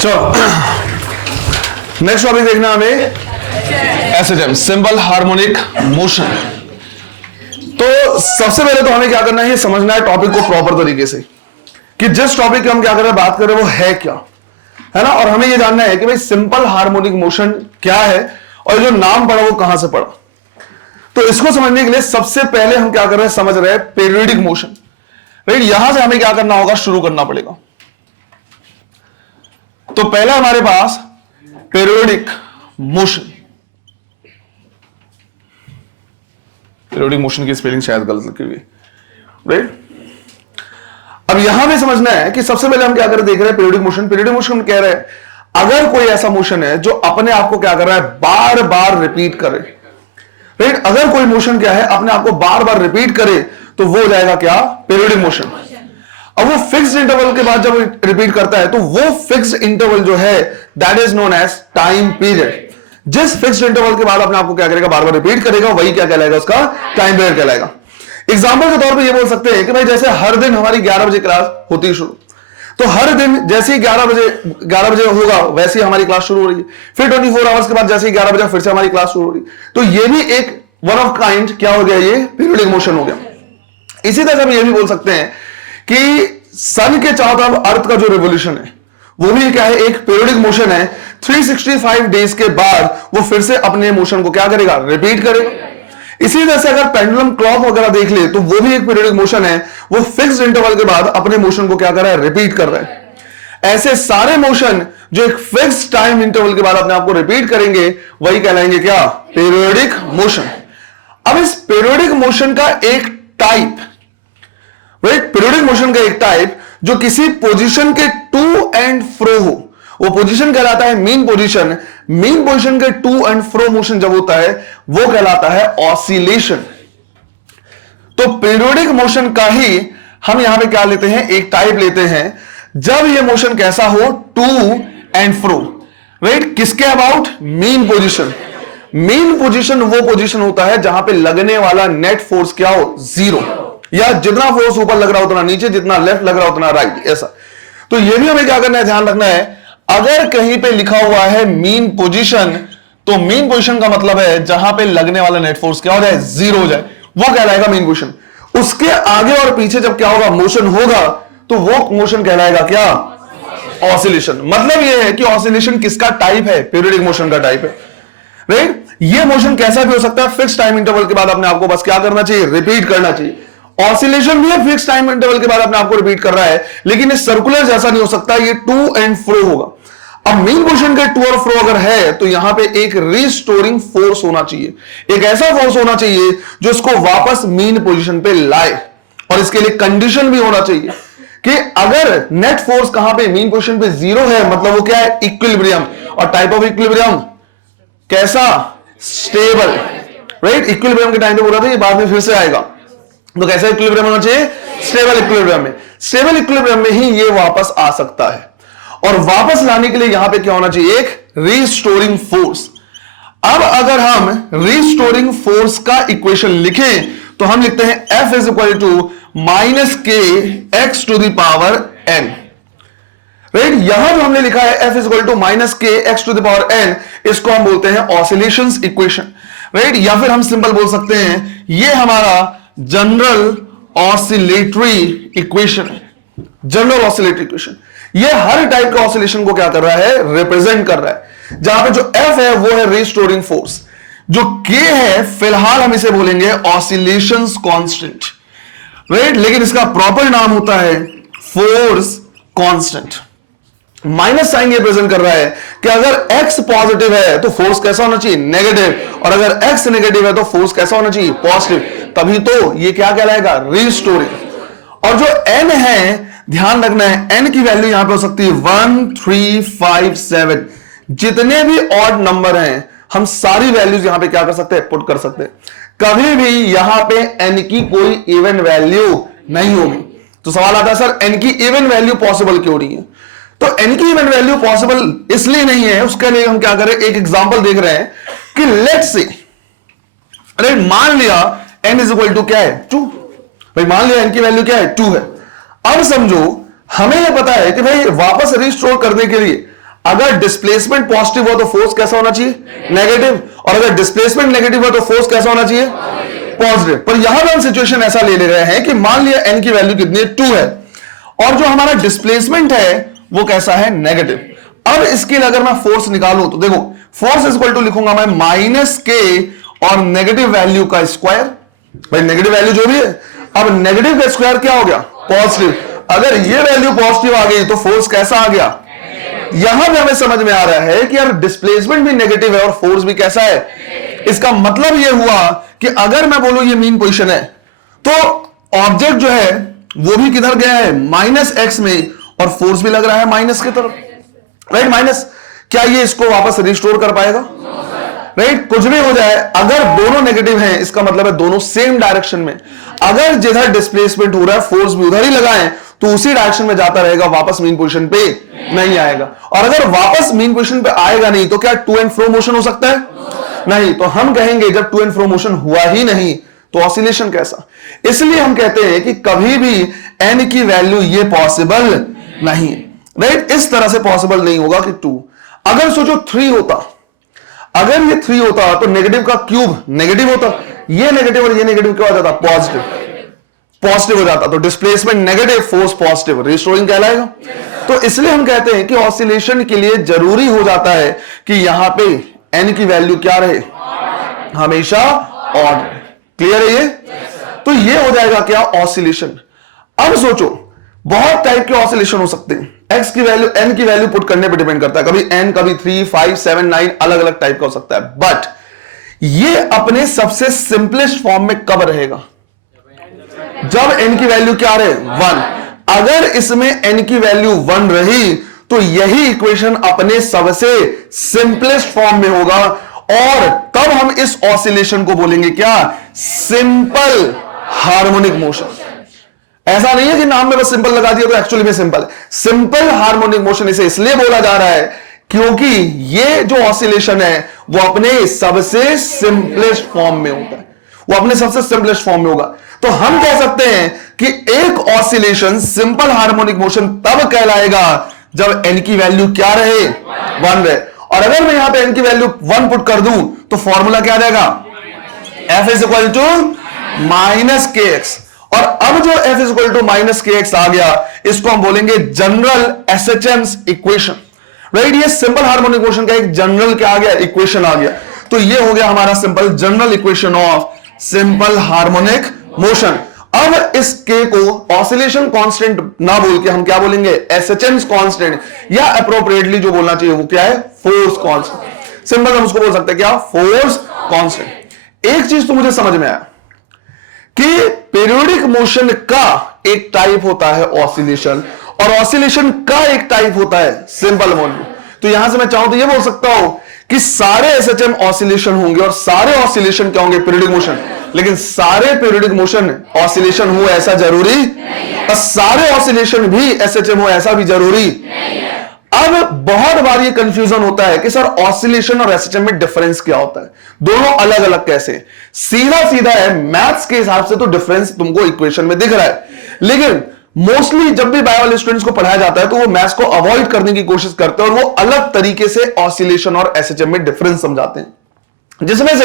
चलो next topic देखना हमें एसएचएम, सिंपल हार्मोनिक मोशन। तो सबसे पहले तो हमें क्या करना है, ये समझना है टॉपिक को प्रॉपर तरीके से कि जिस टॉपिक की हम क्या कर रहे हैं, बात कर रहे हैं, वो है क्या, है ना। और हमें ये जानना है कि भाई सिंपल हार्मोनिक मोशन क्या है और जो नाम पड़ा वो कहां से पड़ा। तो इसको समझने के लिए सबसे पहले हम क्या कर रहे हैं, समझ रहे हैं पीरियोडिक मोशन, राइट। यहां से हमें क्या करना होगा, शुरू करना पड़ेगा। तो पहला हमारे पास पीरियोडिक मोशन, पीरियोडिक मोशन की स्पेलिंग शायद गलत लिखी हुई, राइट। अब यहां में समझना है कि सबसे पहले हम क्या कर रहे, देख रहे हैं पीरियोडिक मोशन। पीरियोडिक मोशन कह रहे हैं अगर कोई ऐसा मोशन है जो अपने आप को क्या कर रहा है, बार बार रिपीट करे, राइट। अगर कोई मोशन क्या है, अपने आप को बार बार रिपीट करे, तो वो हो जाएगा क्या, पीरियोडिक मोशन। अब वो फिक्स्ड इंटरवल के बाद जब रिपीट करता है तो वो फिक्स्ड इंटरवल जो है that is known as time period. जिस फिक्स्ड इंटरवल के बाद अपने आप को क्या करेगा, बार बार रिपीट करेगा, वही क्या कहलाएगा, उसका टाइम पीरियड कहलाएगा। एग्जांपल के तौर पे ये बोल सकते हैं कि भाई जैसे हर दिन हमारी 11 बजे क्लास होती है शुरू, तो हर दिन जैसे ही 11 बजे होगा वैसे ही हमारी क्लास शुरू हो रही है। फिर 24 आवर्स के बाद जैसे ही 11 बजे फिर से हमारी क्लास शुरू हो रही है। तो ये भी एक वन ऑफ काइंड क्या हो गया, ये पीरियोडिक मोशन हो गया। इसी तरह हम ये भी बोल सकते हैं कि सन के चारों तरफ अर्थ का जो रिवोल्यूशन है वो भी क्या है, एक पीरियोडिक मोशन है। 365 डेज के बाद वो फिर से अपने मोशन को क्या करेगा, रिपीट करेगा। इसी तरह से अगर पेंडुलम क्लॉक वगैरह देख ले तो वो भी एक पीरियोडिक मोशन है, वो फिक्स्ड इंटरवल के बाद अपने मोशन को क्या कर रहा है, रिपीट कर रहा है। ऐसे सारे मोशन जो एक फिक्स्ड टाइम इंटरवल के बाद अपने आप को रिपीट करेंगे वही कहलाएंगे क्या, पीरियोडिक मोशन। अब इस पीरियोडिक मोशन का एक टाइप, राइट, पीरियोडिक मोशन का एक टाइप जो किसी पोजीशन के टू एंड फ्रो हो, वो पोजीशन कहलाता है मीन पोजीशन। मीन पोजीशन के टू एंड फ्रो मोशन जब होता है वो कहलाता है ऑसिलेशन। तो पीरियोडिक मोशन का ही हम यहां पे क्या लेते हैं, एक टाइप लेते हैं जब ये मोशन कैसा हो, टू एंड फ्रो, राइट। किसके about, mean position. Mean position वो पोजीशन होता है जहां पे लगने वाला नेट फोर्स क्या हो, जीरो, या जितना फोर्स ऊपर लग रहा उतना नीचे, जितना लेफ्ट लग रहा उतना राइट, ऐसा। तो ये भी हमें क्या करना है, ध्यान रखना है, अगर कहीं पे लिखा हुआ है मीन पोजीशन, तो मीन पोजीशन का मतलब है जहां पे लगने वाला नेट फोर्स क्या हो जाए, जीरो हो जाए, वो कहलाएगा मीन पोजीशन। उसके आगे और पीछे जब क्या होगा, मोशन होगा, तो वो मोशन कहलाएगा क्या, ऑसिलेशन। मतलब ये है कि ऑसिलेशन किसका टाइप है, पीरियोडिक मोशन का टाइप है, राइट। ये मोशन कैसा भी हो सकता है, फिक्स टाइम इंटरवल के बाद अपने आपको बस क्या करना चाहिए, रिपीट करना चाहिए। ऑसिलेशन भी फिक्स टाइम इंटरवल के बाद अपने आपको रिपीट कर रहा है, लेकिन ये सर्कुलर जैसा नहीं हो सकता, ये टू एंड फ्रो होगा। अब मीन पोजीशन के टू और फ्रो अगर है तो यहां पे एक रिस्टोरिंग फोर्स होना चाहिए, एक ऐसा फोर्स होना चाहिए जो इसको वापस मीन पोजीशन पे लाए। और इसके लिए कंडीशन भी होना चाहिए कि अगर नेट फोर्स कहां पे, मीन पोजीशन पे जीरो है, मतलब वो क्या है, इक्विलिब्रियम। और टाइप ऑफ इक्विलिब्रियम कैसा, स्टेबल, राइट। इक्विलिब्रियम के टाइम पे बोला था, ये बाद में फिर से आएगा। तो कैसा इक्विलिब्रियम होना चाहिए, स्टेबल इक्विलिब्रियम में। स्टेबल इक्विलिब्रियम में ही ये वापस आ सकता है। और वापस लाने के लिए यहां पे क्या होना चाहिए, एक रीस्टोरिंग फोर्स। अब अगर हम रीस्टोरिंग फोर्स का इक्वेशन लिखें तो हम लिखते हैं F is equal to minus के x to the power n, right. यहां जो हमने लिखा है F is equal to minus के x to the power n, इसको हम बोलते हैं ऑसिलेशंस इक्वेशन, राइट। या फिर हम सिंपल बोल सकते हैं ये हमारा जनरल ऑसिलेटरी इक्वेशन है, जनरल ऑसिलेटरी इक्वेशन। ये हर टाइप का ऑसिलेशन को क्या कर रहा है, रिप्रेजेंट कर रहा है। जहां पे जो F है वो है रिस्टोरिंग फोर्स, जो K है फिलहाल हम इसे बोलेंगे ऑसिलेशंस कांस्टेंट, राइट। लेकिन इसका प्रॉपर नाम होता है फोर्स कांस्टेंट। माइनस साइन ये प्रेजेंट कर रहा है कि अगर x पॉजिटिव है तो फोर्स कैसा होना चाहिए, नेगेटिव, और अगर x नेगेटिव है तो फोर्स कैसा होना चाहिए, पॉजिटिव। तभी तो ये क्या कहलाएगा, रिस्टोरिंग। और जो n है, ध्यान रखना है, n की वैल्यू यहां पे हो सकती है 1, 3, 5, 7। जितने भी ऑड नंबर हैं हम सारी वैल्यूज यहां पे क्या कर सकते हैं, पुट कर सकते हैं। कभी भी यहां पे n की कोई इवन वैल्यू नहीं होगी। तो सवाल आता है सर n की इवन वैल्यू पॉसिबल क्यों नहीं है। तो n की इवन वैल्यू पॉसिबल इसलिए नहीं है, उसके लिए हम क्या करें, एक एग्जांपल देख रहे हैं कि लेट्स से, अरे मान लिया n इज इक्वल टू क्या है, 2। भाई मान लिया n की वैल्यू क्या है, 2 है। अब समझो हमें यह पता है कि भाई वापस रिस्टोर करने के लिए अगर डिस्प्लेसमेंट पॉजिटिव हो तो फोर्स कैसा होना चाहिए? नेगेटिव। और अगर डिस्प्लेसमेंट नेगेटिव हो तो फोर्स कैसा होना चाहिए? पॉजिटिव। पर यहां पर हम सिचुएशन ऐसा ले रहे हैं कि मान लिया n की वैल्यू कितनी है? 2 है, और जो हमारा डिस्प्लेसमेंट है वो कैसा है? नेगेटिव। अब इसके लिए अगर मैं फोर्स निकालूं तो देखो, फोर्स इज इक्वल टू लिखूंगा मैं माइनस के और नेगेटिव वैल्यू का स्क्वायर। भाई नेगेटिव वैल्यू जो भी है, अब नेगेटिव का स्क्वायर क्या हो गया? पॉजिटिव। अगर ये वैल्यू पॉजिटिव आ गई तो फोर्स कैसा आ गया? यहां पे हमें समझ में आ रहा है कि यार डिस्प्लेसमेंट भी नेगेटिव है और फोर्स भी कैसा है? इसका मतलब ये हुआ कि अगर मैं बोलूं ये मीन पोजीशन है तो ऑब्जेक्ट जो है वो भी किधर गया है? माइनस एक्स में, और फोर्स भी लग रहा है माइनस की तरफ, राइट? माइनस। क्या ये इसको वापस रिस्टोर कर पाएगा? राइट? कुछ भी हो जाए, अगर दोनों नेगेटिव हैं इसका मतलब है दोनों सेम डायरेक्शन में। अगर जिधर डिस्प्लेसमेंट हो रहा है फोर्स भी उधर ही लगाएं तो उसी डायरेक्शन में जाता रहेगा, वापस मीन पोजीशन पे नहीं आएगा। और अगर वापस मीन पोजीशन पे आएगा नहीं तो क्या टू एंड फ्रो मोशन हो सकता है? नहीं। तो हम कहेंगे जब टू एंड फ्रो मोशन हुआ ही नहीं तो ऑसिलेशन कैसा? इसलिए हम कहते हैं कि कभी भी n की वैल्यू ये पॉसिबल नहीं, राइट? इस तरह से पॉसिबल नहीं होगा कि 2। अगर सोचो 3 होता, अगर ये 3 होता तो नेगेटिव का क्यूब नेगेटिव होता, ये नेगेटिव और ये नेगेटिव क्या हो जाता? पॉजिटिव। पॉजिटिव हो जाता तो displacement negative, force positive, restoring कहलाएगा। तो इसलिए हम कहते हैं कि ऑसिलेशन के लिए जरूरी हो जाता है कि यहां पे n की वैल्यू क्या रहे? हमेशा ऑड। क्लियर है ये? तो ये हो जाएगा क्या? ऑसिलेशन। अब सोचो बहुत टाइप के ऑसिलेशन हो सकते हैं। x की वैल्यू n की वैल्यू पुट करने पे डिपेंड करता है, कभी n, कभी 3, 5, 7, 9, अलग अलग टाइप का हो सकता है। बट ये अपने सबसे सिंपलेस्ट फॉर्म में कब रहेगा? जब n की वैल्यू क्या रहे? 1। अगर इसमें n की वैल्यू 1 रही तो यही इक्वेशन अपने सबसे सिंपलेस्ट फॉर्म में होगा, और तब हम इस ऑसिलेशन को बोलेंगे क्या? Simple harmonic motion. ऐसा नहीं है कि नाम में बस सिंपल लगा दिया तो एक्चुअली में सिंपल है। सिंपल हार्मोनिक मोशन इसे इसलिए बोला जा रहा है क्योंकि ये जो ऑसिलेशन है वो अपने सबसे सिंपलेस्ट फॉर्म में होता है, वो अपने सबसे सिंपलेस्ट फॉर्म में होगा। तो हम कह सकते हैं कि एक ऑसिलेशन सिंपल हार्मोनिक मोशन तब कहलाएगा जब n की वैल्यू क्या रहे? 1 रहे। और अगर मैं यहां पे n की वैल्यू 1 पुट कर दूं तो फॉर्मूला क्या आ जाएगा? F is equal to minus के एक्स। और अब जो F is equal to minus के एक्स आ गया, इसको हम बोलेंगे जनरल SHM's इक्वेशन, राइट? ये सिंपल हार्मोनिक मोशन का एक जनरल क्या आ गया? इक्वेशन आ गया। तो ये हो गया हमारा simple general equation of simple harmonic motion. अब इस k को ऑसिलेशन कांस्टेंट ना बोल के हम क्या बोलेंगे? SHM's कांस्टेंट, या अप्रोप्रिएटली जो बोलना चाहिए वो क्या है? Force constant. सिंपल हम उसको बोल सकते हैं क्या? Force constant. एक चीज तो मुझे समझ में आया कि पीरियोडिक मोशन का एक टाइप होता है ऑसिलेशन, और ऑसिलेशन का एक टाइप होता है सिंपल मोशन। तो यहां से मैं चाहूं तो ये बोल सकता हूं कि सारे SHM ऑसिलेशन होंगे और सारे ऑसिलेशन क्या होंगे? Periodic motion. लेकिन सारे पीरियोडिक मोशन ऑसिलेशन हो ऐसा जरूरी नहीं, और सारे ऑसिलेशन भी SHM हो ऐसा भी जरूरी नहीं। अब बहुत बार ये कंफ्यूजन होता है कि सर ऑसिलेशन और SHM में डिफरेंस क्या होता है? दोनों अलग अलग कैसे? सीधा सीधा है, मैथ्स के हिसाब से तो डिफरेंस तुमको इक्वेशन में दिख रहा है, लेकिन मोस्टली जब भी बायो वाले स्टूडेंट्स को पढ़ाया जाता है तो वो मैथ्स को अवॉइड करने की कोशिश करते हैं और वो अलग तरीके से ऑसिलेशन और SHM में डिफरेंस समझाते हैं। जिसमें से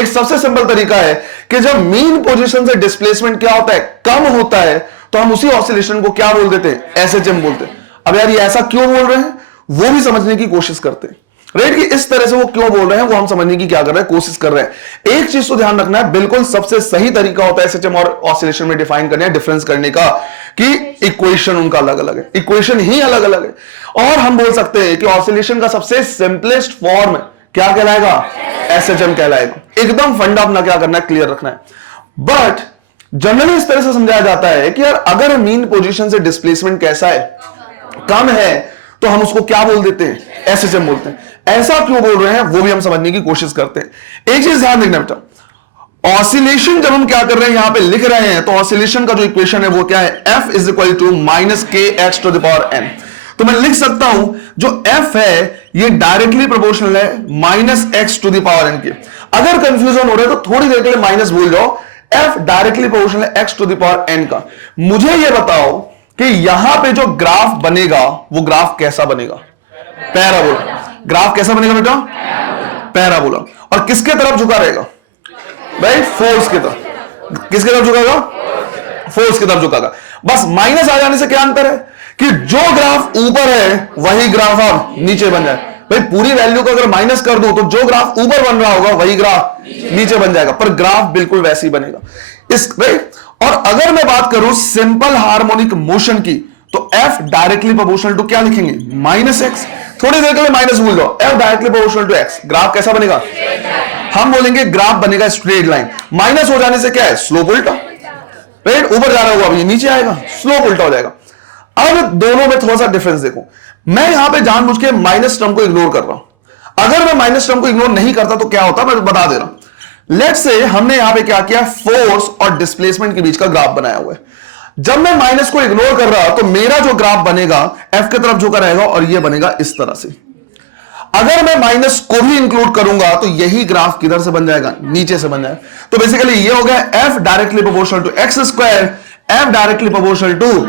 एक सबसे सिंपल तरीका है कि जब मीन पोजीशन से डिस्प्लेसमेंट क्या होता है? कम होता है, तो हम उसी ऑसिलेशन को क्या बोल देते हैं? SHM बोलते हैं। अब यार ये ऐसा क्यों बोल रहे हैं वो भी समझने की कोशिश करते हैं, राइट? कि इस तरह से वो क्यों बोल रहे हैं वो हम समझने की क्या कर रहे हैं? कोशिश कर रहे हैं। एक चीज तो ध्यान रखना है, बिल्कुल सबसे सही तरीका होता है SHM और ऑसिलेशन में डिफाइन करने, डिफरेंस करने का, कि इक्वेशन उनका अलग अलग है, इक्वेशन ही अलग अलग है। और हम बोल सकते हैं कि ऑसिलेशन का सबसे सिंपलेस्ट फॉर्म क्या कहलाएगा? SHM कहलाएगा। एकदम फंडा अपना क्या करना है? क्लियर रखना है। बट जनरली इस तरह से समझाया जाता है कि यार अगर मीन पोजीशन से डिस्प्लेसमेंट कैसा है? कम है, तो हम उसको क्या बोल देते हैं? SHM बोलते हैं। ऐसा क्यों बोल रहे हैं वो भी हम समझने की कोशिश करते हैं। एक चीज ध्यान रखना बेटा, ऑसिलेशन जब हम क्या कर रहे हैं यहां पे लिख रहे हैं तो ऑसिलेशन का जो इक्वेशन है वो क्या है? F is equal to minus के x to the power n। तो मैं लिख सकता हूं जो F है ये डायरेक्टली प्रोपोर्शनल है minus x to the power n के। अगर कंफ्यूजन हो रहा है तो थोड़ी देर के लिए माइनस भूल जाओ, F डायरेक्टली प्रोपोर्शनल है x to the power n का। मुझे ये बताओ कि यहां पे जो ग्राफ बनेगा वो ग्राफ कैसा बनेगा? पैराबोला। ग्राफ कैसा बनेगा बेटा? पैराबोला। और किसके तरफ झुका रहेगा भाई? फोर्स की तरफ। किसके तरफ झुकाएगा? फोर्स की तरफ झुकाएगा। बस माइनस आ जाने से क्या अंतर है कि जो ग्राफ ऊपर है वही ग्राफ अब नीचे बन जाए। भाई पूरी वैल्यू को अगर माइनस कर दो तो जो ग्राफ ऊपर बन रहा होगा वही ग्राफ नीचे बन जाएगा, पर ग्राफ बिल्कुल वैसे ही बनेगा इस राइट। और अगर मैं बात करूं सिंपल हार्मोनिक मोशन की तो F डायरेक्टली प्रोपोर्शनल टू क्या लिखेंगे? -x। थोड़ी देर के लिए माइनस भूल जाओ, F directly proportional to x। Graph कैसा बनेगा? हम बोलेंगे ग्राफ बनेगा स्ट्रेट लाइन। माइनस हो जाने से क्या है? स्लोप उल्टा। राइट, ऊपर जा रहा होगा अभी नीचे आएगा, स्लोप उल्टा हो जाएगा। अब दोनों में थोड़ा सा डिफरेंस देखो। मैं यहां पे जानबूझ के माइनस टर्म को इग्नोर कर रहा हूं। अगर मैं माइनस टर्म को इग्नोर नहीं करता तो क्या होता, मैं बता दे रहा हूं। लेट्स से हमने यहां पे क्या किया, फोर्स और डिस्प्लेसमेंट के बीच का ग्राफ बनाया हुआ है। जब मैं माइनस को इग्नोर कर रहा तो मेरा जो ग्राफ बनेगा एफ की तरफ झुका रहेगा और ये बनेगा इस तरह से। अगर मैं माइनस को भी इंक्लूड करूंगा तो यही ग्राफ किधर से बन जाएगा? नीचे से बन जाएगा। तो बेसिकली ये हो गया F directly proportional to x square, F directly proportional to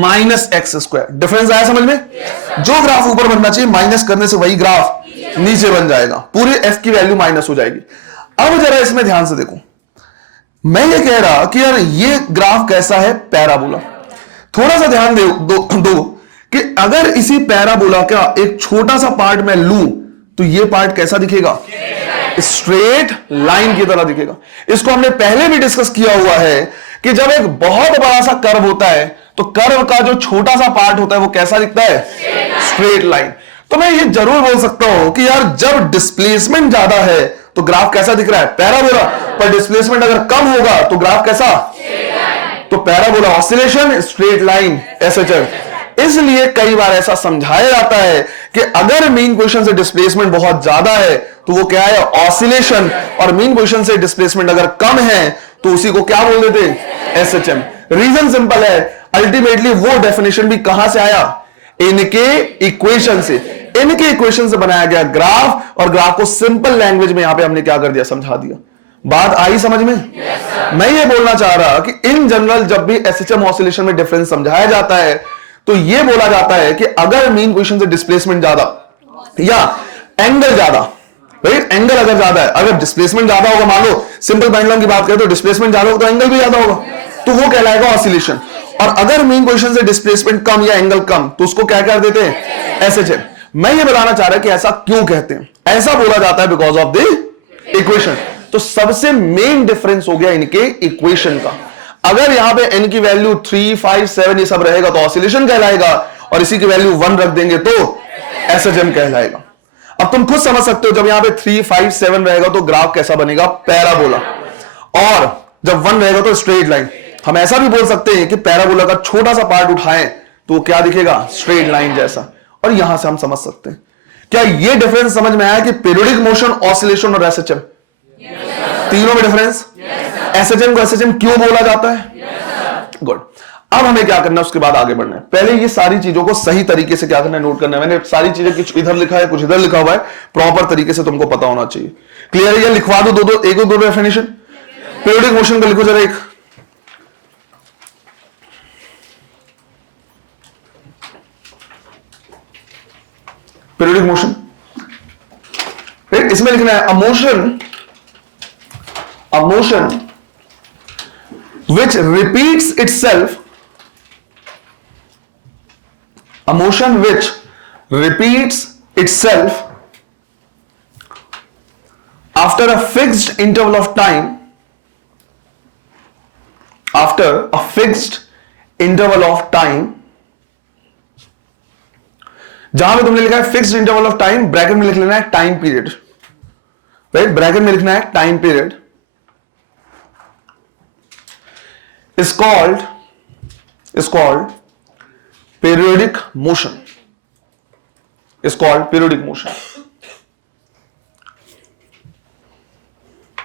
minus x square. Difference आया समझ में? जो ग्राफ ऊपर बनना चाहिए माइनस करने से वही ग्राफ नीचे बन जाएगा, पूरी एफ की वैल्यू माइनस हो जाएगी। अब जरा इसमें ध्यान से देखो, मैं ये कह रहा कि यार ये ग्राफ कैसा है? पैराबोला। थोड़ा सा ध्यान दो कि अगर इसी पैराबोला का एक छोटा सा पार्ट मैं लूं तो ये पार्ट कैसा दिखेगा? स्ट्रेट लाइन की तरह दिखेगा। इसको हमने पहले भी डिस्कस किया हुआ है कि जब एक बहुत बड़ा सा कर्व होता है तो कर्व का जो छोटा सा पार्ट होता है वो कैसा दिखता है? Straight line. तो मैं ये जरूर बोल सकता हूं कि यार जब डिस्प्लेसमेंट ज्यादा है तो ग्राफ कैसा दिख रहा है? पैराबोला। पर डिस्प्लेसमेंट अगर कम होगा तो ग्राफ कैसा? तो parabola, oscillation, straight line, SHF. इसलिए कई बार ऐसा समझाया जाता है कि अगर मीन पोजीशन से डिस्प्लेसमेंट बहुत ज्यादा है तो वो क्या है? ऑसिलेशन। और मीन पोजीशन से डिस्प्लेसमेंट अगर कम है तो उसी को क्या बोल देते हैं? एसएचएम। रीजन सिंपल है, अल्टीमेटली वो डेफिनेशन भी कहां से आया? इनके इक्वेशन से। इनके इक्वेशन से बनाया गया ग्राफ, और ग्राफ को सिंपल लैंग्वेज में यहां पे हमने क्या कर दिया? समझा दिया। बात आई समझ में? मैं ये बोलना चाह रहा कि इन जनरल जब भी एसएचएम ऑसिलेशन में डिफरेंस समझाया जाता है तो ये बोला जाता है कि अगर मीन पोजीशन से डिस्प्लेसमेंट ज्यादा या एंगल ज्यादा, राइट, एंगल अगर ज्यादा है, अगर डिस्प्लेसमेंट ज्यादा होगा, मान लो सिंपल पेंडुलम की बात करें तो डिस्प्लेसमेंट ज्यादा होगा तो एंगल भी ज्यादा होगा, तो वो कहलाएगा ऑसिलेशन। और अगर मीन पोजीशन से डिस्प्लेसमेंट कम या एंगल कम तो उसको क्या कर देते हैं? एसएचएम। मैं ये बताना चाह रहा कि ऐसा क्यों कहते हैं? ऐसा बोला जाता है बिकॉज ऑफ द इक्वेशन। तो सबसे मेन डिफरेंस हो गया इनके इक्वेशन का। अगर यहां पे n की वैल्यू 3, 5, 7 ये सब रहेगा तो ऑसिलेशन कहलाएगा, और इसी की वैल्यू 1 रख देंगे तो एसएचएम कहलाएगा। अब तुम खुद समझ सकते हो, जब यहां पे 3, 5, 7 रहेगा तो ग्राफ कैसा बनेगा? पैराबोला। और जब 1 रहेगा तो स्ट्रेट लाइन। हम ऐसा भी बोल सकते हैं कि पैराबोला का छोटा सा पार्ट उठाएं तो क्या दिखेगा? स्ट्रेट लाइन जैसा। और यहां से हम समझ सकते हैं। क्या ये डिफरेंस समझ में आया कि पीरियोडिक मोशन, ऑसिलेशन और एसएचएम तीनों में डिफरेंस? एसएचएम को एसएचएम क्यों बोला जाता है? गुड। अब हमें क्या करना है? उसके बाद आगे बढ़ना है। पहले ये सारी चीजों को सही तरीके से क्या करना है? नोट करना है। मैंने सारी चीजें कुछ इधर लिखा है, कुछ इधर लिखा हुआ है, प्रॉपर तरीके से तुमको पता होना चाहिए। क्लियर है? ये लिखवा दो एक दो डेफिनेशन। पीरियोडिक मोशन को लिखो जरा एक। पीरियोडिक मोशन, इसमें लिखना है a motion which repeats itself, a motion which repeats itself after a fixed interval of time, after a fixed interval of time, जहां पे तुमने लिखा है fixed interval of time, bracket में लिख लेना है टाइम पीरियड, राइट, ब्रैकेट में लिखना है time period, is called periodic motion, is called periodic motion,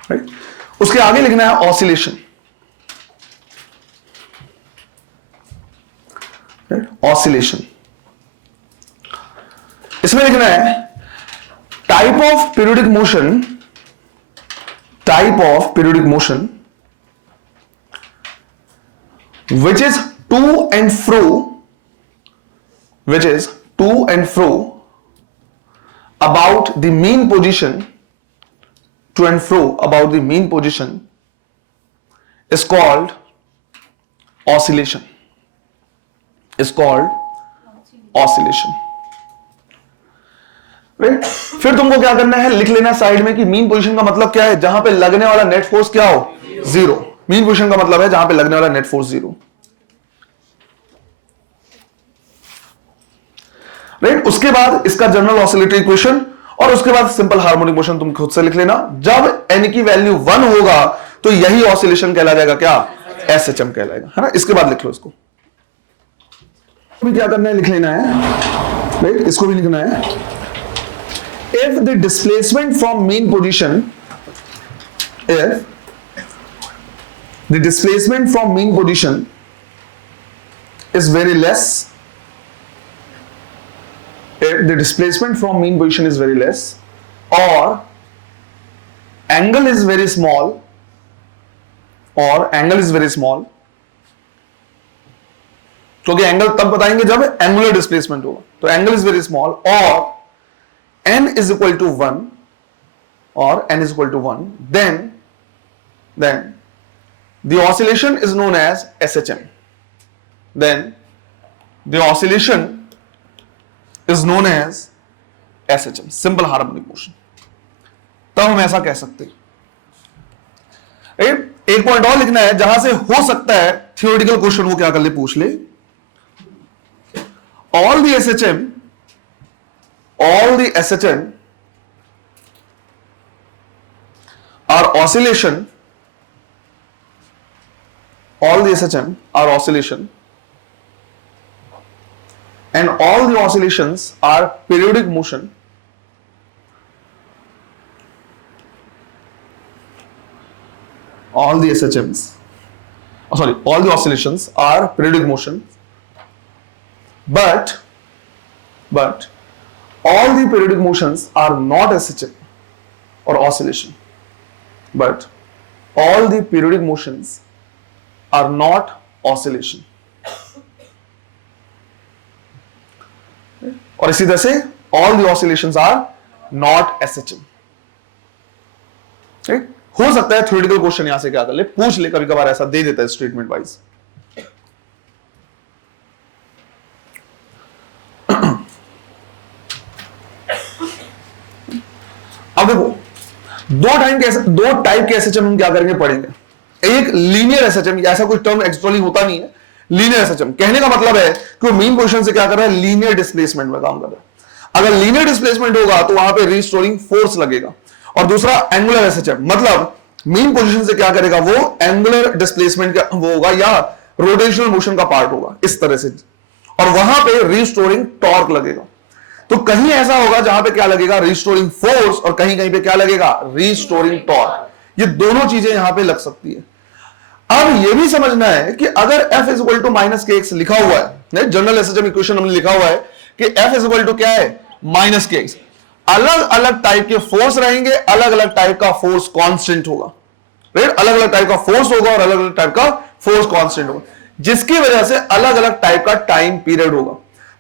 right? उसके आगे लिखना है oscillation, right? oscillation, इसमें लिखना है type of periodic motion which is to and fro to and fro about the mean position, to and fro about the mean position is called oscillation, is called oscillation. Right? फिर तुमको क्या करना है, लिख लेना साइड में कि mean position का मतलब क्या है, जहां पे लगने वाला नेट फोर्स क्या हो, जीरो। मीन पोजीशन का मतलब है जहां पे लगने वाला नेट फोर्स जीरो, राइट? उसके बाद इसका जनरल ऑसिलेटरी इक्वेशन, और उसके बाद सिंपल हार्मोनिक मोशन तुम खुद से लिख लेना। जब n की वैल्यू 1 होगा तो यही ऑसिलेशन कहला जाएगा, क्या, SHM कहलाएगा, है ना? इसके बाद लिख लो इसको। क्या करना है, लिख लेना है, राइट? इसको भी लिखना है। If the displacement from mean position, if the displacement from mean position is very less, if the displacement from mean position is very less, or angle is very small, or angle is very small, क्योंकि angle तब बताएंगे जब angular displacement होगा, तो angle is very small, और n is equal to 1, or n is equal to 1, then the oscillation is known as SHM. Then the oscillation is known as SHM, simple harmonic motion. तब हम ऐसा कह सकते हैं। एक पॉइंट और लिखना है, जहां से हो सकता है थियोरेटिकल क्वेश्चन वो क्या कर ले, पूछ ले। all the SHM are oscillation, all the SHM are oscillation, and all the oscillations are periodic motion, all the SHMs, all the oscillations are periodic motion, but all the periodic motions are not SHM or oscillation, but all the periodic motions are not oscillation. और इसी तरह से all the oscillations are not SHM. हो सकता है theoretical question यहां से क्या कर ले, पूछ ले, कभी कभार ऐसा दे देता है स्टेटमेंट वाइज। अब देखो, दो टाइप के एसएचएम हम क्या करेंगे, पढ़ेंगे। एक लीनियर एसएचएम, ऐसा कोई टर्म एक्चुअली होता नहीं है। लीनियर एसएचएम कहने का मतलब है कि वो मीन पोजीशन से क्या कर रहा है, लीनियर डिस्प्लेसमेंट में काम कर रहा है। अगर लीनियर डिस्प्लेसमेंट होगा तो वहां पे रीस्टोरिंग फोर्स लगेगा। और दूसरा एंगुलर एसएचएम, मतलब मीन पोजीशन से क्या करेगा, वो एंगुलर डिस्प्लेसमेंट का वो होगा या रोटेशनल मोशन का पार्ट होगा, इस तरह से, और वहां पे रीस्टोरिंग टॉर्क लगेगा। तो कहीं ऐसा होगा जहां पे क्या लगेगा, रीस्टोरिंग फोर्स, और कहीं कहीं पे क्या लगेगा, रीस्टोरिंग टॉर्क। ये दोनों चीजें यहां पे लग सकती है। अब ये भी समझना है कि अगर F is equal to minus के एक्स लिखा हुआ है, जनरल एसएचएम इक्वेशन हमने लिखा हुआ है कि F इज इक्वल टू क्या है, माइनस के एक्स, अलग अलग टाइप के फोर्स रहेंगे, अलग अलग टाइप का फोर्स कांस्टेंट होगा, राइट? अलग अलग टाइप का फोर्स होगा और अलग अलग टाइप का फोर्स कांस्टेंट होगा, जिसकी वजह से अलग अलग टाइप का टाइम पीरियड होगा,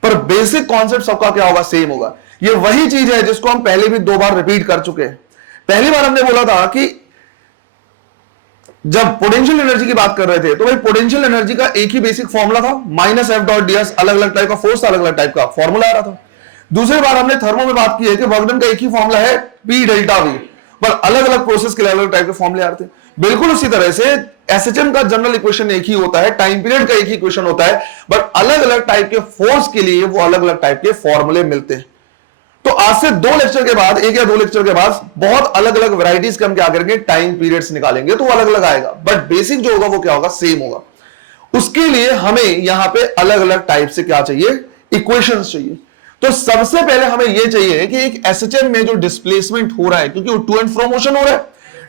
पर बेसिक कॉन्सेप्ट सबका क्या होगा, सेम होगा। ये वही चीज है जिसको हम पहले भी 2 बार रिपीट कर चुके हैं। पहली बार हमने बोला था कि जब पोटेंशियल एनर्जी की बात कर रहे थे तो भाई पोटेंशियल एनर्जी का एक ही बेसिक फॉर्मूला था, माइनस एफ डॉट ds, अलग अलग टाइप का फोर्स था, अलग अलग टाइप का फॉर्मूला आ रहा था। दूसरी बार हमने थर्मो में बात की है कि वर्क डन का एक ही फॉर्मूला है, P डेल्टा V, पर अलग अलग प्रोसेस के लिए अलग अलग टाइप के फॉर्मूले आ रहे थे। बिल्कुल उसी तरह से एसएचएम का जनरल इक्वेशन एक ही होता है, टाइम पीरियड का एक ही इक्वेशन होता है, बट अलग अलग टाइप के फोर्स के लिए वो अलग अलग टाइप के फॉर्मूले मिलते हैं। तो आज से 2 लेक्चर के बाद, 1 या 2 लेक्चर के बाद बहुत अलग अलग वैरायटीज के हम क्या करेंगे, टाइम पीरियड्स निकालेंगे, तो वो अलग अलग आएगा, बट बेसिक जो होगा वो क्या होगा, सेम होगा। उसके लिए हमें यहां पे अलग अलग टाइप से क्या चाहिए, इक्वेशंस चाहिए। तो सबसे पहले हमें यह चाहिए कि एक एसएचएम में जो डिस्प्लेसमेंट हो रहा है, क्योंकि वो टू एंड फ्रो मोशन हो रहा है,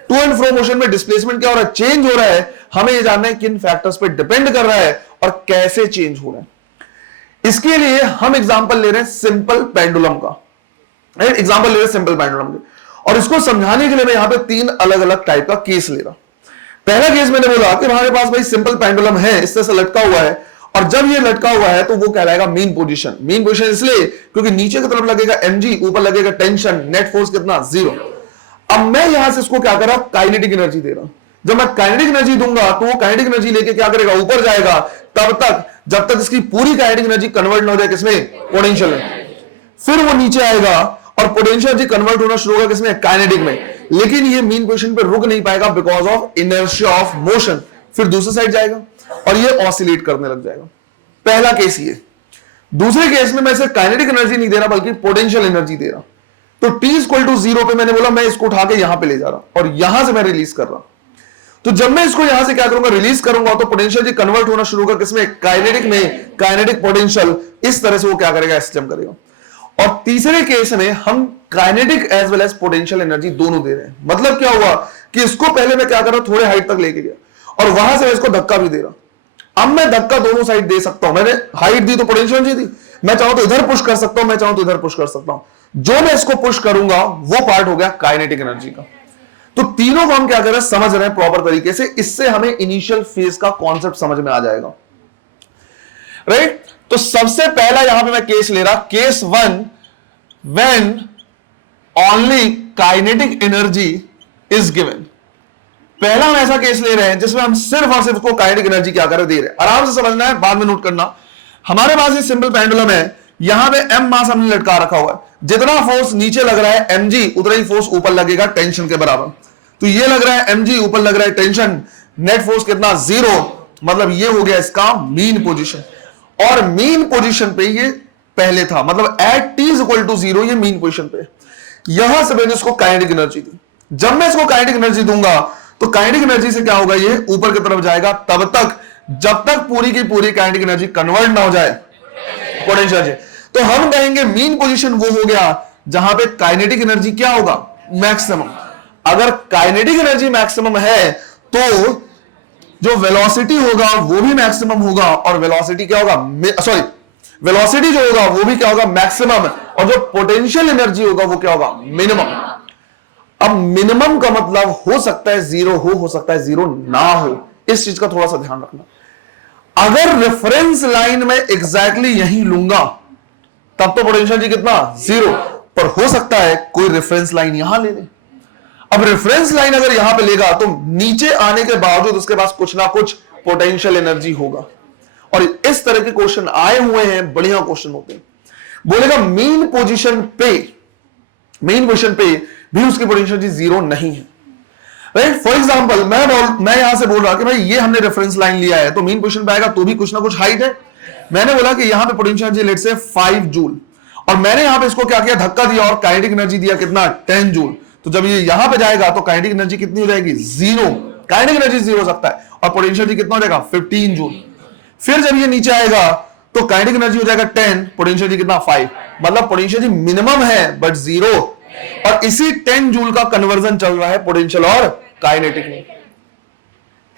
टू एंड फ्रो मोशन में डिस्प्लेसमेंट क्या हो रहा है, चेंज हो रहा है। हमें यह जानना है किन फैक्टर्स पे डिपेंड कर रहा है और कैसे चेंज हो रहा है। इसके लिए हम एग्जांपल ले रहे हैं सिंपल पेंडुलम का, एग्जांपल ले रहे हैं सिंपल पेंडुलम के, और इसको समझाने के लिए मैं यहां पे 3 अलग अलग टाइप का केस ले रहा हूं। पहला केस मैंने बोला कि हमारे पास भाई सिंपल पेंडुलम है, इस तरह से लटका हुआ है, और जब ये लटका हुआ है तो वो कहलाएगा मीन पोजीशन। मीन पोजीशन इसलिए क्योंकि नीचे की तरफ लगेगा mg, ऊपर लगेगा टेंशन, नेट फोर्स कितना 0। अब मैं यहां से इसको क्या कर रहा हूं, काइनेटिक एनर्जी दे रहा हूं। जब मैं काइनेटिक एनर्जी दूंगा तो वो काइनेटिक एनर्जी लेके क्या करेगा, ऊपर जाएगा, तब तक जब तक इसकी पूरी काइनेटिक एनर्जी कन्वर्ट ना हो जाए किसमें, पोटेंशियल में। फिर वो नीचे आएगा और पोटेंशियल एनर्जी कन्वर्ट होना शुरू होगा किसमें, काइनेटिक में। लेकिन ये मीन पोजीशन पे रुक नहीं पाएगा because of inertia of motion. फिर दूसरी साइड जाएगा और ये ऑसिलेट करने लग जाएगा। पहला केस ये। दूसरे केस में मैं इसे काइनेटिक एनर्जी नहीं दे रहा बल्कि पोटेंशियल एनर्जी दे रहा। तो t = 0 पे मैंने बोला मैं इसको उठा के यहां पे ले जा रहा और यहां से मैं रिलीज कर रहा। तो जब मैं इसको यहां से क्या करूंगा, रिलीज करूंगा, तो पोटेंशियल जी कन्वर्ट होना शुरू होगा किसमें, काइनेटिक में। काइनेटिक पोटेंशियल इस तरह से वो क्या करेगा, सिस्टम करेगा। और तीसरे केस में हम kinetic as well as potential energy दोनों दे रहे हैं। मतलब क्या हुआ कि इसको पहले मैं क्या कर रहा हूं, थोड़े हाइट तक लेके गया और वहां से मैं इसको धक्का भी दे रहा। अब मैं धक्का दोनों साइड दे सकता हूं। मैंने हाइट दी तो पोटेंशियल एनर्जी दी, मैं चाहूं तो इधर पुश कर सकता हूं, मैं चाहूं तो इधर पुश कर सकता हूं। जो मैं इसको पुश करूंगा वो पार्ट हो गया काइनेटिक एनर्जी का। तो तीनों को हम क्या कर रहे हैं, समझ रहे हैं प्रॉपर तरीके से। इससे हमें इनिशियल फेज का कॉन्सेप्ट समझ में आ जाएगा, राइट। तो सबसे पहला यहां पे मैं केस ले रहा, case 1, when only kinetic energy is given. पहला हम ऐसा केस ले रहे हैं जिसमें हम सिर्फ और सिर्फ को काइनेटिक एनर्जी क्या कर दे रहे हैं। आराम से समझना है, बाद में नोट करना। हमारे पास ये सिंपल पेंडुलम है, यहां पे m मास हमने लटका रखा हुआ है। जितना फोर्स नीचे लग रहा है mg, उतना ही फोर्स ऊपर लगेगा टेंशन के बराबर। तो ये लग रहा है mg, ऊपर लग रहा है टेंशन, नेट फोर्स कितना 0। मतलब ये हो गया इसका मीन पोजीशन। और मीन पोजीशन पे ये पहले था, मतलब एट t = 0 ये मीन पोजीशन पे। यहां से मैंने इसको काइनेटिक एनर्जी दी। जब मैं इसको काइनेटिक एनर्जी दूंगा तो काइनेटिक एनर्जी से क्या होगा, ये ऊपर की तरफ जाएगा तब तक जब तक पूरी की पूरी काइनेटिक एनर्जी कन्वर्ट ना हो जाए पोटेंशियल एनर्जी। तो हम कहेंगे मीन पोजीशन वो हो गया जहां पे काइनेटिक एनर्जी क्या होगा, मैक्सिमम। अगर काइनेटिक एनर्जी मैक्सिमम है तो जो वेलोसिटी होगा वो भी मैक्सिमम होगा, और वेलोसिटी क्या होगा, सॉरी वेलोसिटी जो होगा वो भी क्या होगा, मैक्सिमम। और जो पोटेंशियल एनर्जी होगा वो क्या होगा, मिनिमम। अब मिनिमम का मतलब हो सकता है 0 हो सकता है 0 ना हो। इस चीज का थोड़ा सा ध्यान रखना। अगर रेफरेंस लाइन में एग्जैक्टली यही लूंगा तब तो पोटेंशियल जी कितना 0, पर हो सकता है कोई रेफरेंस लाइन यहां ले ले। अब रेफरेंस लाइन अगर यहां पे लेगा तो नीचे आने के बावजूद उसके पास कुछ ना कुछ पोटेंशियल एनर्जी होगा। और इस तरह के क्वेश्चन आए हुए हैं, बढ़िया क्वेश्चन होते हैं। बोलेगा मीन पोजीशन पे भी उसकी पोटेंशियल जी 0 नहीं है, राइट। फॉर एग्जांपल मैं यहां से बोल रहा कि भाई ये हमने रेफरेंस लाइन लिया है तो मीन पोजीशन पे आएगा तो भी कुछ ना कुछ हाइट है। मैंने बोला कि यहां पे पोटेंशियल एनर्जी लेट से 5 जूल, और मैंने यहां पे इसको क्या किया, धक्का दिया और काइनेटिक एनर्जी दिया कितना, 10 जूल। तो जब ये यहां पे जाएगा तो काइनेटिक एनर्जी कितनी हो जाएगी, 0। काइनेटिक एनर्जी 0 हो सकता है और पोटेंशियल एनर्जी कितना हो जाएगा, 15 जूल। फिर जब ये नीचे आएगा तो काइनेटिक एनर्जी हो जाएगा 10, पोटेंशियल एनर्जी कितना 5। मतलब पोटेंशियल एनर्जी मिनिमम है बट 0। और इसी 10 जूल का कन्वर्जन चल रहा है पोटेंशियल और काइनेटिक में।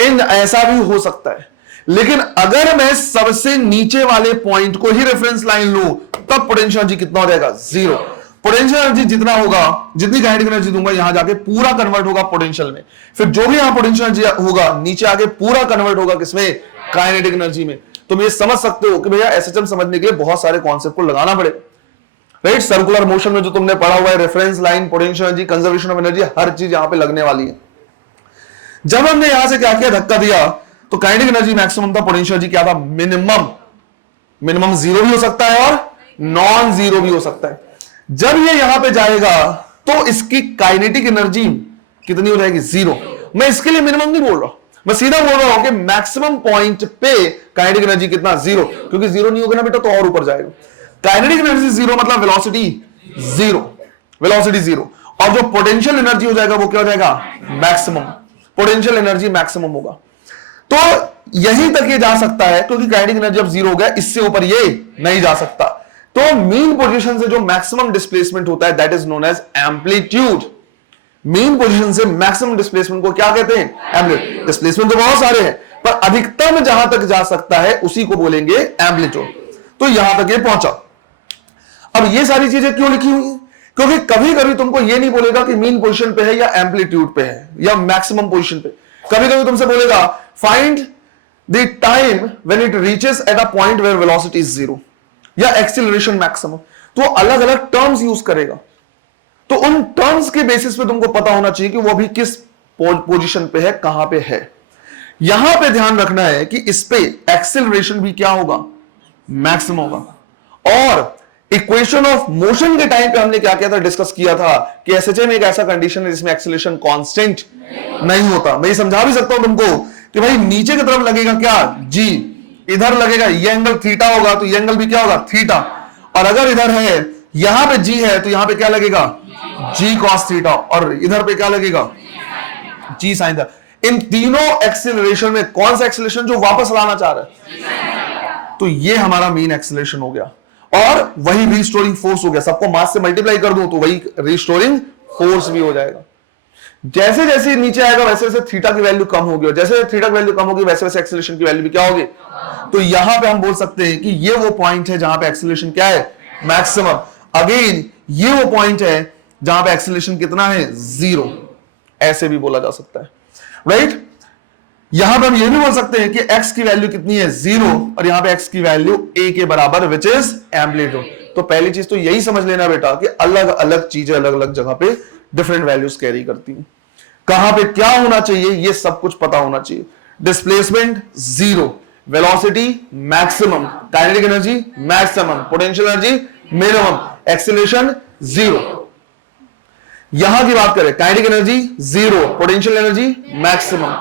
इन ऐसा भी हो सकता है, लेकिन अगर मैं सबसे नीचे वाले पॉइंट को ही रेफरेंस लाइन लूं तब पोटेंशियल एनर्जी कितना हो जाएगा, 0। पोटेंशियल एनर्जी जितना होगा, जितनी काइनेटिक एनर्जी दूंगा यहां जाके पूरा कन्वर्ट होगा पोटेंशियल में। फिर जो भी यहां पोटेंशियल एनर्जी होगा नीचे आके पूरा कन्वर्ट होगा किसमें, काइनेटिक एनर्जी में। तुम ये समझ सकते हो कि भैया एसएचएम समझने के लिए बहुत सारे कॉन्सेप्ट को लगाना पड़ेगा, राइट। सर्कुलर मोशन में जो तुमने पढ़ा हुआ है, reference line, potential energy, conservation of energy, हर चीज यहां पे लगने वाली है। जब हमने यहां से क्या किया, धक्का दिया, तो काइनेटिक एनर्जी मैक्सिमम था, पोटेंशियल एनर्जी क्या था, मिनिमम 0 भी हो सकता है और नॉन 0 भी हो सकता है। जब ये यहां पे जाएगा तो इसकी काइनेटिक एनर्जी कितनी हो जाएगी, 0। मैं इसके लिए मिनिमम नहीं बोल रहा, मैं सीधा बोल रहा हूं कि मैक्सिमम पॉइंट पे काइनेटिक एनर्जी कितना, 0। क्योंकि 0 नहीं होगा ना बेटा तो और ऊपर जाएगा। काइनेटिक एनर्जी 0 मतलब वेलोसिटी 0, और जो पोटेंशियल एनर्जी हो जाएगा वो क्या हो जाएगा, मैक्सिमम। पोटेंशियल एनर्जी मैक्सिमम होगा। तो यहीं तक ये जा सकता है क्योंकि काइनेटिक एनर्जी अब 0 हो गया, इससे ऊपर ये नहीं जा सकता। तो मीन पोजीशन से जो मैक्सिमम डिस्प्लेसमेंट होता है that is known as amplitude. Mean position से मैक्सिमम डिस्प्लेसमेंट को क्या कहते हैं, एम्पलीट्यूड। डिस्प्लेसमेंट तो बहुत सारे हैं पर अधिकतम जहां तक जा सकता है उसी को बोलेंगे एम्पलीट्यूड। तो यहां तक ये पहुंचा। अब ये सारी चीजें क्यों लिखी हुई है, क्योंकि कभी कभी तुमको ये नहीं बोलेगा कि मीन पोजीशन पे है या एम्पलीट्यूड पे है या मैक्सिमम पोजीशन पे। कभी कभी तुमसे बोलेगा find the time when it reaches at a point where velocity is 0 या एक्सीलरेशन मैक्सिमम, तो अलग अलग टर्म्स यूज करेगा। तो उन टर्म्स के बेसिस पे तुमको पता होना चाहिए कि वो अभी किस पोजीशन पे है, कहां पे है। यहां पे ध्यान रखना है कि इस पे एक्सेलरेशन भी क्या होगा, मैक्सिमम होगा। और इक्वेशन ऑफ मोशन के टाइम पे हमने क्या किया था, डिस्कस किया था कि एसएचए में एक ऐसा कंडीशन है जिसमें एक्सेलरेशन कांस्टेंट नहीं होता। मैं समझा भी सकता हूं तुमको कि भाई नीचे की तरफ लगेगा क्या, जी, इधर लगेगा ये एंगल थीटा होगा, तो ये एंगल भी क्या होगा, थीटा। और अगर इधर है, यहां पे जी है, तो यहां पे क्या लगेगा, जी कॉस थीटा, और इधर पे क्या लगेगा, जी साइन थीटा। इन तीनों एक्सेलरेशन में कौन सा एक्सेलरेशन जो वापस लाना चाह रहा है, तो ये हमारा मेन एक्सेलरेशन हो गया, और वही रीस्टोरिंग फोर्स हो गया। सबको मास से मल्टीप्लाई कर दूं तो वही रीस्टोरिंग फोर्स भी हो जाएगा। जैसे जैसे नीचे आएगा वैसे वैसे थीटा की वैल्यू कम होगी, और जैसे थीटा की वैल्यू कम होगी वैसे वैसे एक्सेलरेशन की वैल्यू भी क्या होगी। तो यहां पे हम बोल सकते हैं कि ये वो पॉइंट है जहां पे एक्सेलरेशन क्या है, मैक्सिमम। अगेन ये वो पॉइंट है जहां पे एक्सेलरेशन कितना है, 0। ऐसे भी बोला जा सकता है, राइट। यहां पे हम ये भी बोल सकते हैं कि x की वैल्यू कितनी है, 0, और यहां पे x की वैल्यू a के बराबर, विच इज एम्पलीट्यूड। तो पहली चीज तो यही समझ लेना बेटा कि अलग अलग चीजें अलग अलग जगह पे डिफरेंट वैल्यूज कैरी करती हैं। कहां पे क्या होना चाहिए ये सब कुछ पता होना चाहिए। Displacement 0, velocity maximum, kinetic energy maximum, potential energy minimum, acceleration 0। यहां की बात करें, kinetic energy 0, potential energy maximum,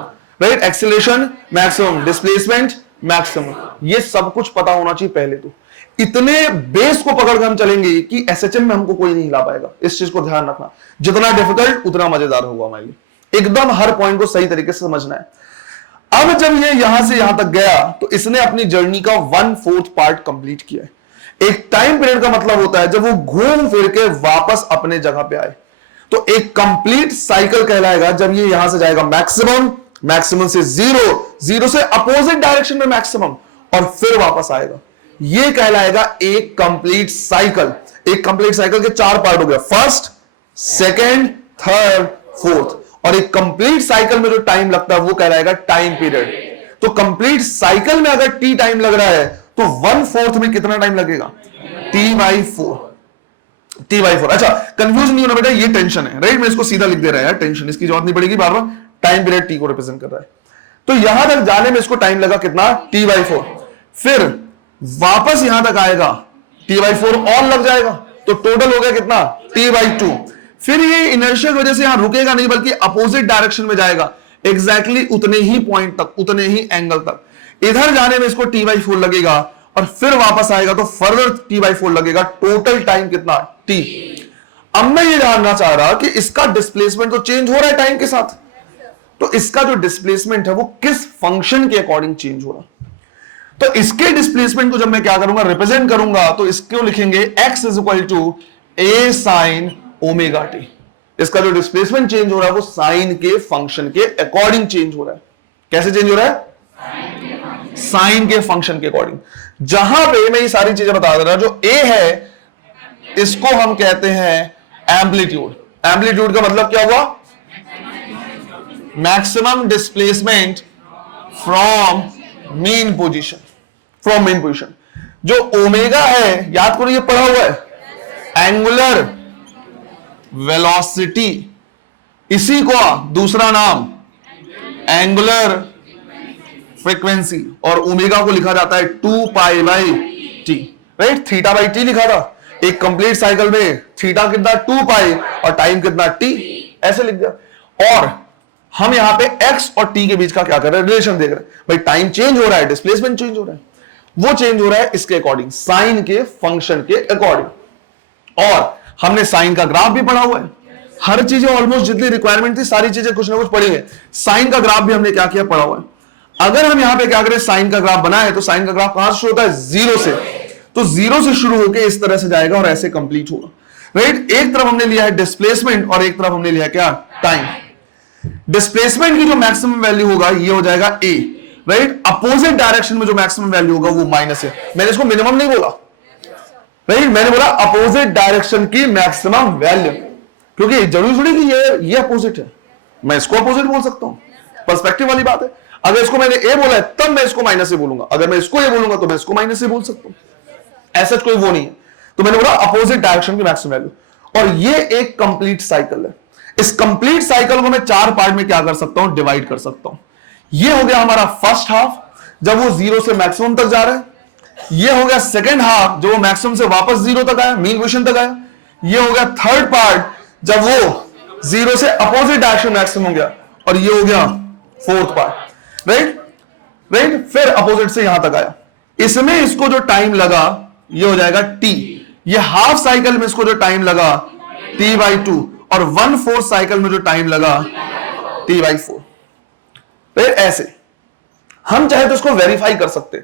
right, acceleration maximum, displacement maximum. ये सब कुछ पता होना चाहिए पहले। तो इतने बेस को पकड़ कर हम चलेंगे कि एसएचएम में हमको कोई नहीं हिला पाएगा। इस चीज को ध्यान रखना, जितना डिफिकल्ट उतना मजेदार होगा हमारे लिए। एकदम हर पॉइंट को सही तरीके से समझना है। अब जब ये यहां से यहां तक गया तो इसने अपनी जर्नी का 1/4 पार्ट कंप्लीट किया है। एक टाइम पीरियड का मतलब होता है जब वो घूम फिर के वापस अपने जगह पे आए। तो एक कंप्लीट साइकिल कहलाएगा जब ये यहां से जाएगा मैक्सिमम, मैक्सिमम से 0 से अपोजिट डायरेक्शन में मैक्सिमम, और फिर वापस आएगा। ये कहलाएगा एक कंप्लीट साइकिल। एक कंप्लीट साइकिल के 4 पार्ट हो गया, फर्स्ट, सेकेंड, थर्ड, फोर्थ। और एक कंप्लीट साइकिल में जो टाइम लगता है वो कहलाएगा टाइम पीरियड। तो कंप्लीट साइकिल में अगर टी टाइम लग रहा है तो 1/4 में कितना टाइम लगेगा, t/4। अच्छा, कंफ्यूज नहीं होना बेटा, ये टेंशन है, राइट। मैं इसको सीधा लिख दे रहा है, टेंशन इसकी जरूरत नहीं पड़ेगी बार बार। टाइम पीरियड टी को रिप्रेजेंट कर रहा है। तो यहां तक जाने में इसको टाइम लगा कितना, t/4। फिर वापस यहां तक आएगा, t/4 और लग जाएगा, तो टोटल हो गया कितना, t/2। फिर ये इनर्शिया की वजह से यहां रुकेगा नहीं बल्कि अपोजिट डायरेक्शन में जाएगा, एग्जैक्टली उतने ही पॉइंट तक, उतने ही एंगल तक। इधर जाने में इसको t/4 लगेगा, और फिर वापस आएगा तो फर्दर t/4 लगेगा। टोटल टाइम कितना, t। अब मैं ये जानना चाह रहा कि इसका डिस्प्लेसमेंट तो चेंज हो रहा है टाइम के साथ, तो इसका जो डिस्प्लेसमेंट है वो किस फंक्शन के अकॉर्डिंग चेंज हो रहा। तो इसके डिस्प्लेसमेंट को जब मैं क्या करूंगा, रिप्रेजेंट करूंगा, तो इसको लिखेंगे x = a sin ω t। इसका जो डिस्प्लेसमेंट चेंज हो रहा है वो साइन के फंक्शन के अकॉर्डिंग चेंज हो रहा है। कैसे चेंज हो रहा है, साइन के फंक्शन के अकॉर्डिंग। जहां पे मैं ये सारी चीजें बता दे रहा हूं, जो a है इसको हम कहते हैं एम्पलीट्यूड। एम्पलीट्यूड का मतलब क्या हुआ, maximum displacement from main position, from main position. जो ओमेगा है, याद करो ये पढ़ा हुआ है, एंगुलर वेलोसिटी, इसी को दूसरा नाम एंगुलर फ्रीक्वेंसी, और ओमेगा को लिखा जाता है 2π/t, राइट। θ/t लिखा था। एक कंप्लीट साइकिल में थीटा कितना, 2π, और टाइम कितना, t, ऐसे लिख दिया। और हम यहां पे x और t के बीच का क्या कर रहे हैं, रिलेशन देख रहे हैं। भाई टाइम चेंज हो रहा है, डिस्प्लेसमेंट चेंज हो रहा है, वो चेंज हो रहा है इसके अकॉर्डिंग, साइन के फंक्शन के अकॉर्डिंग। और हमने साइन का ग्राफ भी पढ़ा हुआ है। हर चीजें ऑलमोस्ट जितनी रिक्वायरमेंट थी सारी चीजें कुछ ना कुछ पढ़ी है। साइन का ग्राफ भी हमने क्या किया, पढ़ा हुआ है। अगर हम यहां पे क्या करें, साइन का ग्राफ बनाए, तो साइन का ग्राफ कहां से शुरू होता है, 0 से। तो 0 से शुरू होकर इस तरह से जाएगा और ऐसे कंप्लीट होगा, राइट। एक तरफ हमने लिया है डिस्प्लेसमेंट और एक तरफ हमने लिया क्या, टाइम। डिस्प्लेसमेंट की जो मैक्सिमम वैल्यू होगा ये हो जाएगा a, राइट। अपोजिट डायरेक्शन में जो मैक्सिमम वैल्यू होगा वो माइनस है। मैंने इसको मिनिमम नहीं बोला, राइट, मैंने बोला अपोजिट डायरेक्शन की मैक्सिमम वैल्यू, क्योंकि जरूरी थोड़ी कि ये अपोजिट है, मैं इसको अपोजिट बोल सकता हूं, पर्सपेक्टिव वाली बात है। अगर इसको मैंने ए बोला है तब मैं इसको माइनस ए बोलूंगा, अगर मैं इसको ए बोलूंगा तो मैं इसको माइनस ए बोल सकता हूं, ऐसा कोई वो नहीं है। तो मैंने बोला अपोजिट डायरेक्शन की मैक्सिमम वैल्यू, और ये एक कंप्लीट साइकिल है। इस कंप्लीट साइकिल को मैं 4 पार्ट में क्या कर सकता हूं, डिवाइड कर सकता हूं। ये हो गया हमारा फर्स्ट हाफ, जब वो 0 से मैक्सिमम तक जा रहा है। ये हो गया सेकेंड हाफ, जो वो मैक्सिमम से वापस 0 तक आया, मीन पोजीशन तक आया। ये हो गया थर्ड पार्ट, जब वो 0 से अपोजिट डायरेक्शन मैक्सिमम हो गया, और ये हो गया फोर्थ पार्ट, राइट। फिर अपोजिट से यहां तक आया। इसमें इसको जो टाइम लगा ये हो जाएगा टी। ये हाफ साइकिल में इसको जो टाइम लगा t/2, और 1/4 साइकिल में जो टाइम लगा t/4। फिर ऐसे हम चाहे तो इसको वेरीफाई कर सकते।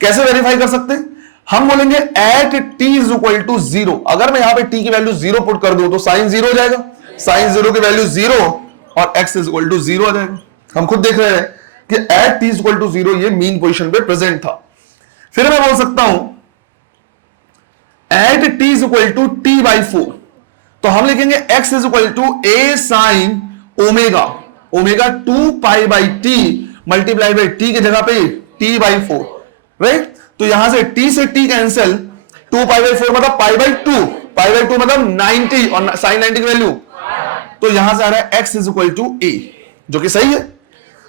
कैसे वेरीफाई कर सकते? हम बोलेंगे एट t = 0। अगर मैं यहां पे t की वैल्यू 0 पुट कर दूं तो साइन 0 हो जाएगा, साइन 0 की वैल्यू 0 और x = 0 आ जाएगा। हम खुद देख रहे हैं कि एट t = 0 ये मीन पोजीशन पे प्रेजेंट था। फिर मैं बोल सकता हूं एट t = t/4, तो हम लिखेंगे x = a sin omega, omega 2π/t multiplied by t की जगह पे t/4, राइट। तो यहां से t से t कैंसिल, 2π/4 मतलब π/2, π/2 मतलब 90 और sin 90 की वैल्यू, तो यहां से आ रहा है x = a, जो कि सही है,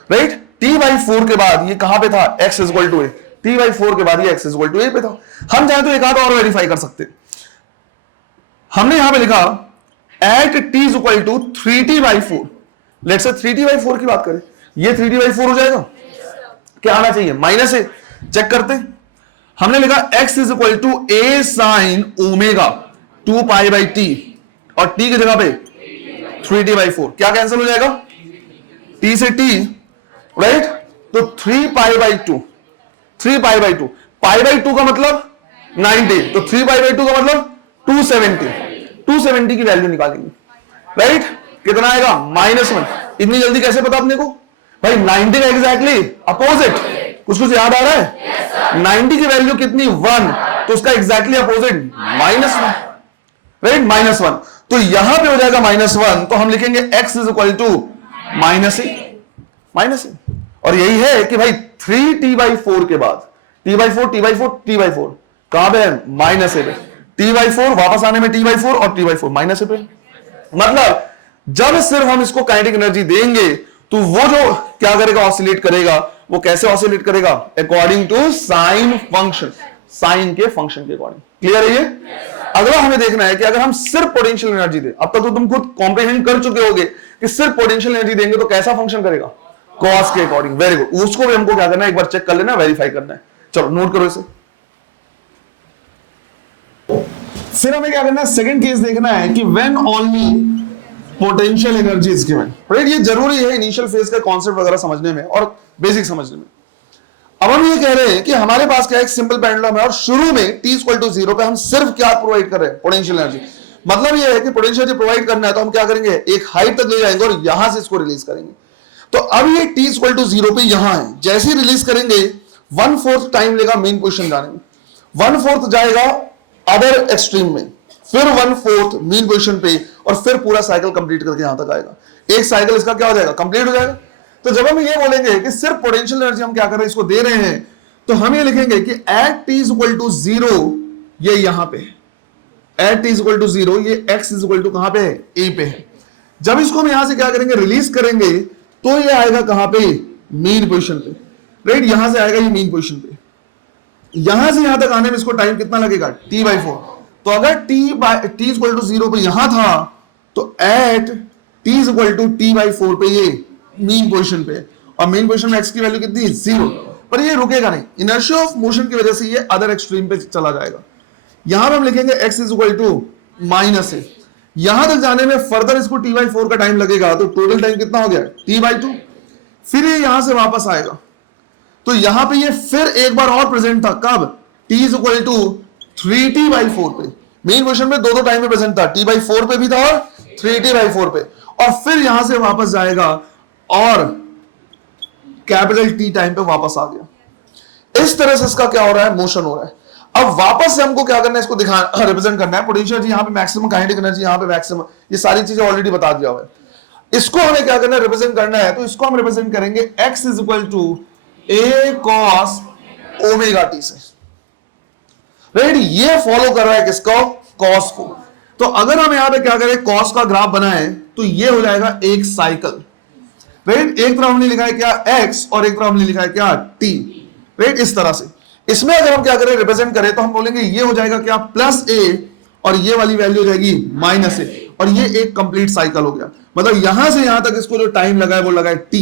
राइट। t/4 के बाद ये कहां पे था, x = a, t/4 के बाद ये x = a पे था। हम चाहे तो एक आध और वेरीफाई कर सकते। हमने यहां पे लिखा eight t = 3t/4, let's say 3t/4 की बात करें, ये 3t/4 हो जाएगा। क्या आना चाहिए, माइनस ए। चेक करते हैं। हमने लिखा x = a sin omega 2π/t, और t की जगह पे 3t/4, क्या कैंसिल हो जाएगा, t से t, राइट। तो 3π/2, 3π/2, π/2 का मतलब 90, तो 3π/2 का मतलब 270, 270 की वैल्यू निकालेंगे, राइट। कितना आएगा, -1। इतनी जल्दी कैसे पता अपने को भाई, 90 का एग्जैक्टली अपोजिट, कुछ याद आ रहा है। 90 की वैल्यू कितनी, 1, तो उसका एग्जैक्टली अपोजिट -1, राइट, -1। तो यहां पे हो जाएगा -1, तो हम लिखेंगे x = -a। और यही है कि भाई 3t/4 के बाद t/4 कहां पे है, -a पे, t/4 वापस आने में t/4 और t/4 -a पे। मतलब जब सिर्फ हम इसको काइनेटिक एनर्जी देंगे तो वो जो क्या करेगा, ऑसिलेट करेगा। वो कैसे ऑसिलेट करेगा, according to sine function, sine के फंक्शन के अकॉर्डिंग। क्लियर है ये? अगला हमें देखना है कि अगर हम सिर्फ पोटेंशियल एनर्जी दे, अब तक तो तुम खुद कॉम्प्रिहेंड कर चुके होगे कि सिर्फ पोटेंशियल एनर्जी देंगे तो कैसा फंक्शन करेगा, कॉस के अकॉर्डिंग। वेरी गुड, उसको भी हमको क्या करना है, एक बार चेक कर लेना, वेरीफाई करना है। चलो नोट करो इसे। फिर हमें क्या करना है, सेकंड केस देखना है कि when only potential energy is given, right. ये जरूरी है इनिशियल फेज का कॉन्सेप्ट वगैरह समझने में और बेसिक समझने में। अब हम ये कह रहे हैं कि हमारे पास क्या एक सिंपल पेंडुलम है और शुरू में t = 0 पे हम सिर्फ क्या प्रोवाइड कर रहे हैं, पोटेंशियल एनर्जी। मतलब ये है कि पोटेंशियल एनर्जी प्रोवाइड करना है तो हम क्या करेंगे, एक हाइट तक ले जाएंगे और यहां से इसको रिलीज करेंगे। तो अब ये t = 0 पे यहां है, जैसे ही रिलीज करेंगे 1/4 टाइम लेगा मेन पोजीशन जाने में, 1/4 जाएगा अदर एक्सट्रीम में, फिर 1/4 मीन पोजीशन पे, और फिर पूरा साइकिल कंप्लीट करके यहां तक आएगा। एक साइकिल इसका क्या हो जाएगा, कंप्लीट हो जाएगा। तो जब हम ये बोलेंगे कि सिर्फ पोटेंशियल एनर्जी हम क्या कर रहे हैं, इसको दे रहे हैं, तो हम ये लिखेंगे कि एट t = 0 ये यहां पे, एट t = 0 ये x = कहां पे है, a पे है। जब इसको हम यहां से क्या करेंगे, रिलीज करेंगे, तो ये आएगा कहां पे, मीन पोजीशन पे, राइट। यहां से आएगा ये मीन पोजीशन पे। यहां से यहां तक आने में इसको टाइम कितना लगेगा, t/4। तो अगर t = 0 पे यहां था, तो एट t = t/4 पे ये मीन पोजीशन पे, और मीन पोजीशन में x की वैल्यू कितनी, 0। पर ये रुकेगा नहीं, इनर्शिया ऑफ मोशन की वजह से ये अदर एक्सट्रीम पे चला जाएगा। यहां पर हम लिखेंगे x = -a। यहां तक जाने में फर्दर इसको t/4 का टाइम लगेगा, तो टोटल टाइम कितना हो गया, t/2। फिर ये यहां से वापस आएगा, तो यहां पे ये फिर एक बार और प्रेजेंट था, कब, t = 3t/4 पे। मेन पोजीशन में दो टाइम पे प्रेजेंट था, t/4 पे भी था और 3t/4 पे, और फिर यहां से वापस जाएगा और कैपिटल T टाइम पे वापस आ गया। इस तरह से इसका क्या हो रहा है, मोशन हो रहा है। अब वापस से हमको क्या करना है, इसको रिप्रेजेंट करना है। पोटेंशियल एनर्जी यहां पे मैक्सिमम, काइनेटिक एनर्जी यहां पे मैक्सिमम, ये सारी चीजें ऑलरेडी बता दिया हुआ है। इसको हमें क्या करना है, रिप्रेजेंट करना है, तो इसको हम रिप्रेजेंट करेंगे x is equal to a cos omega t से। राइट, ये फॉलो कर रहा है किसको, cos को। तो अगर हम यहां पे क्या करें, cos का ग्राफ बनाएं तो ये हो जाएगा एक साइकिल। राइट, एक तरफ हमने लिखा है क्या x और एक तरफ हमने लिखा है क्या t। राइट, इस तरह से इसमें अगर हम क्या करें, रिप्रेजेंट करें तो हम बोलेंगे ये हो जाएगा क्या प्लस a और ये वाली वैल्यू हो जाएगी माइनस a, और ये एक कंप्लीट साइकिल हो गया। मतलब यहां से यहां तक इसको जो टाइम लगा है वो लगा है t।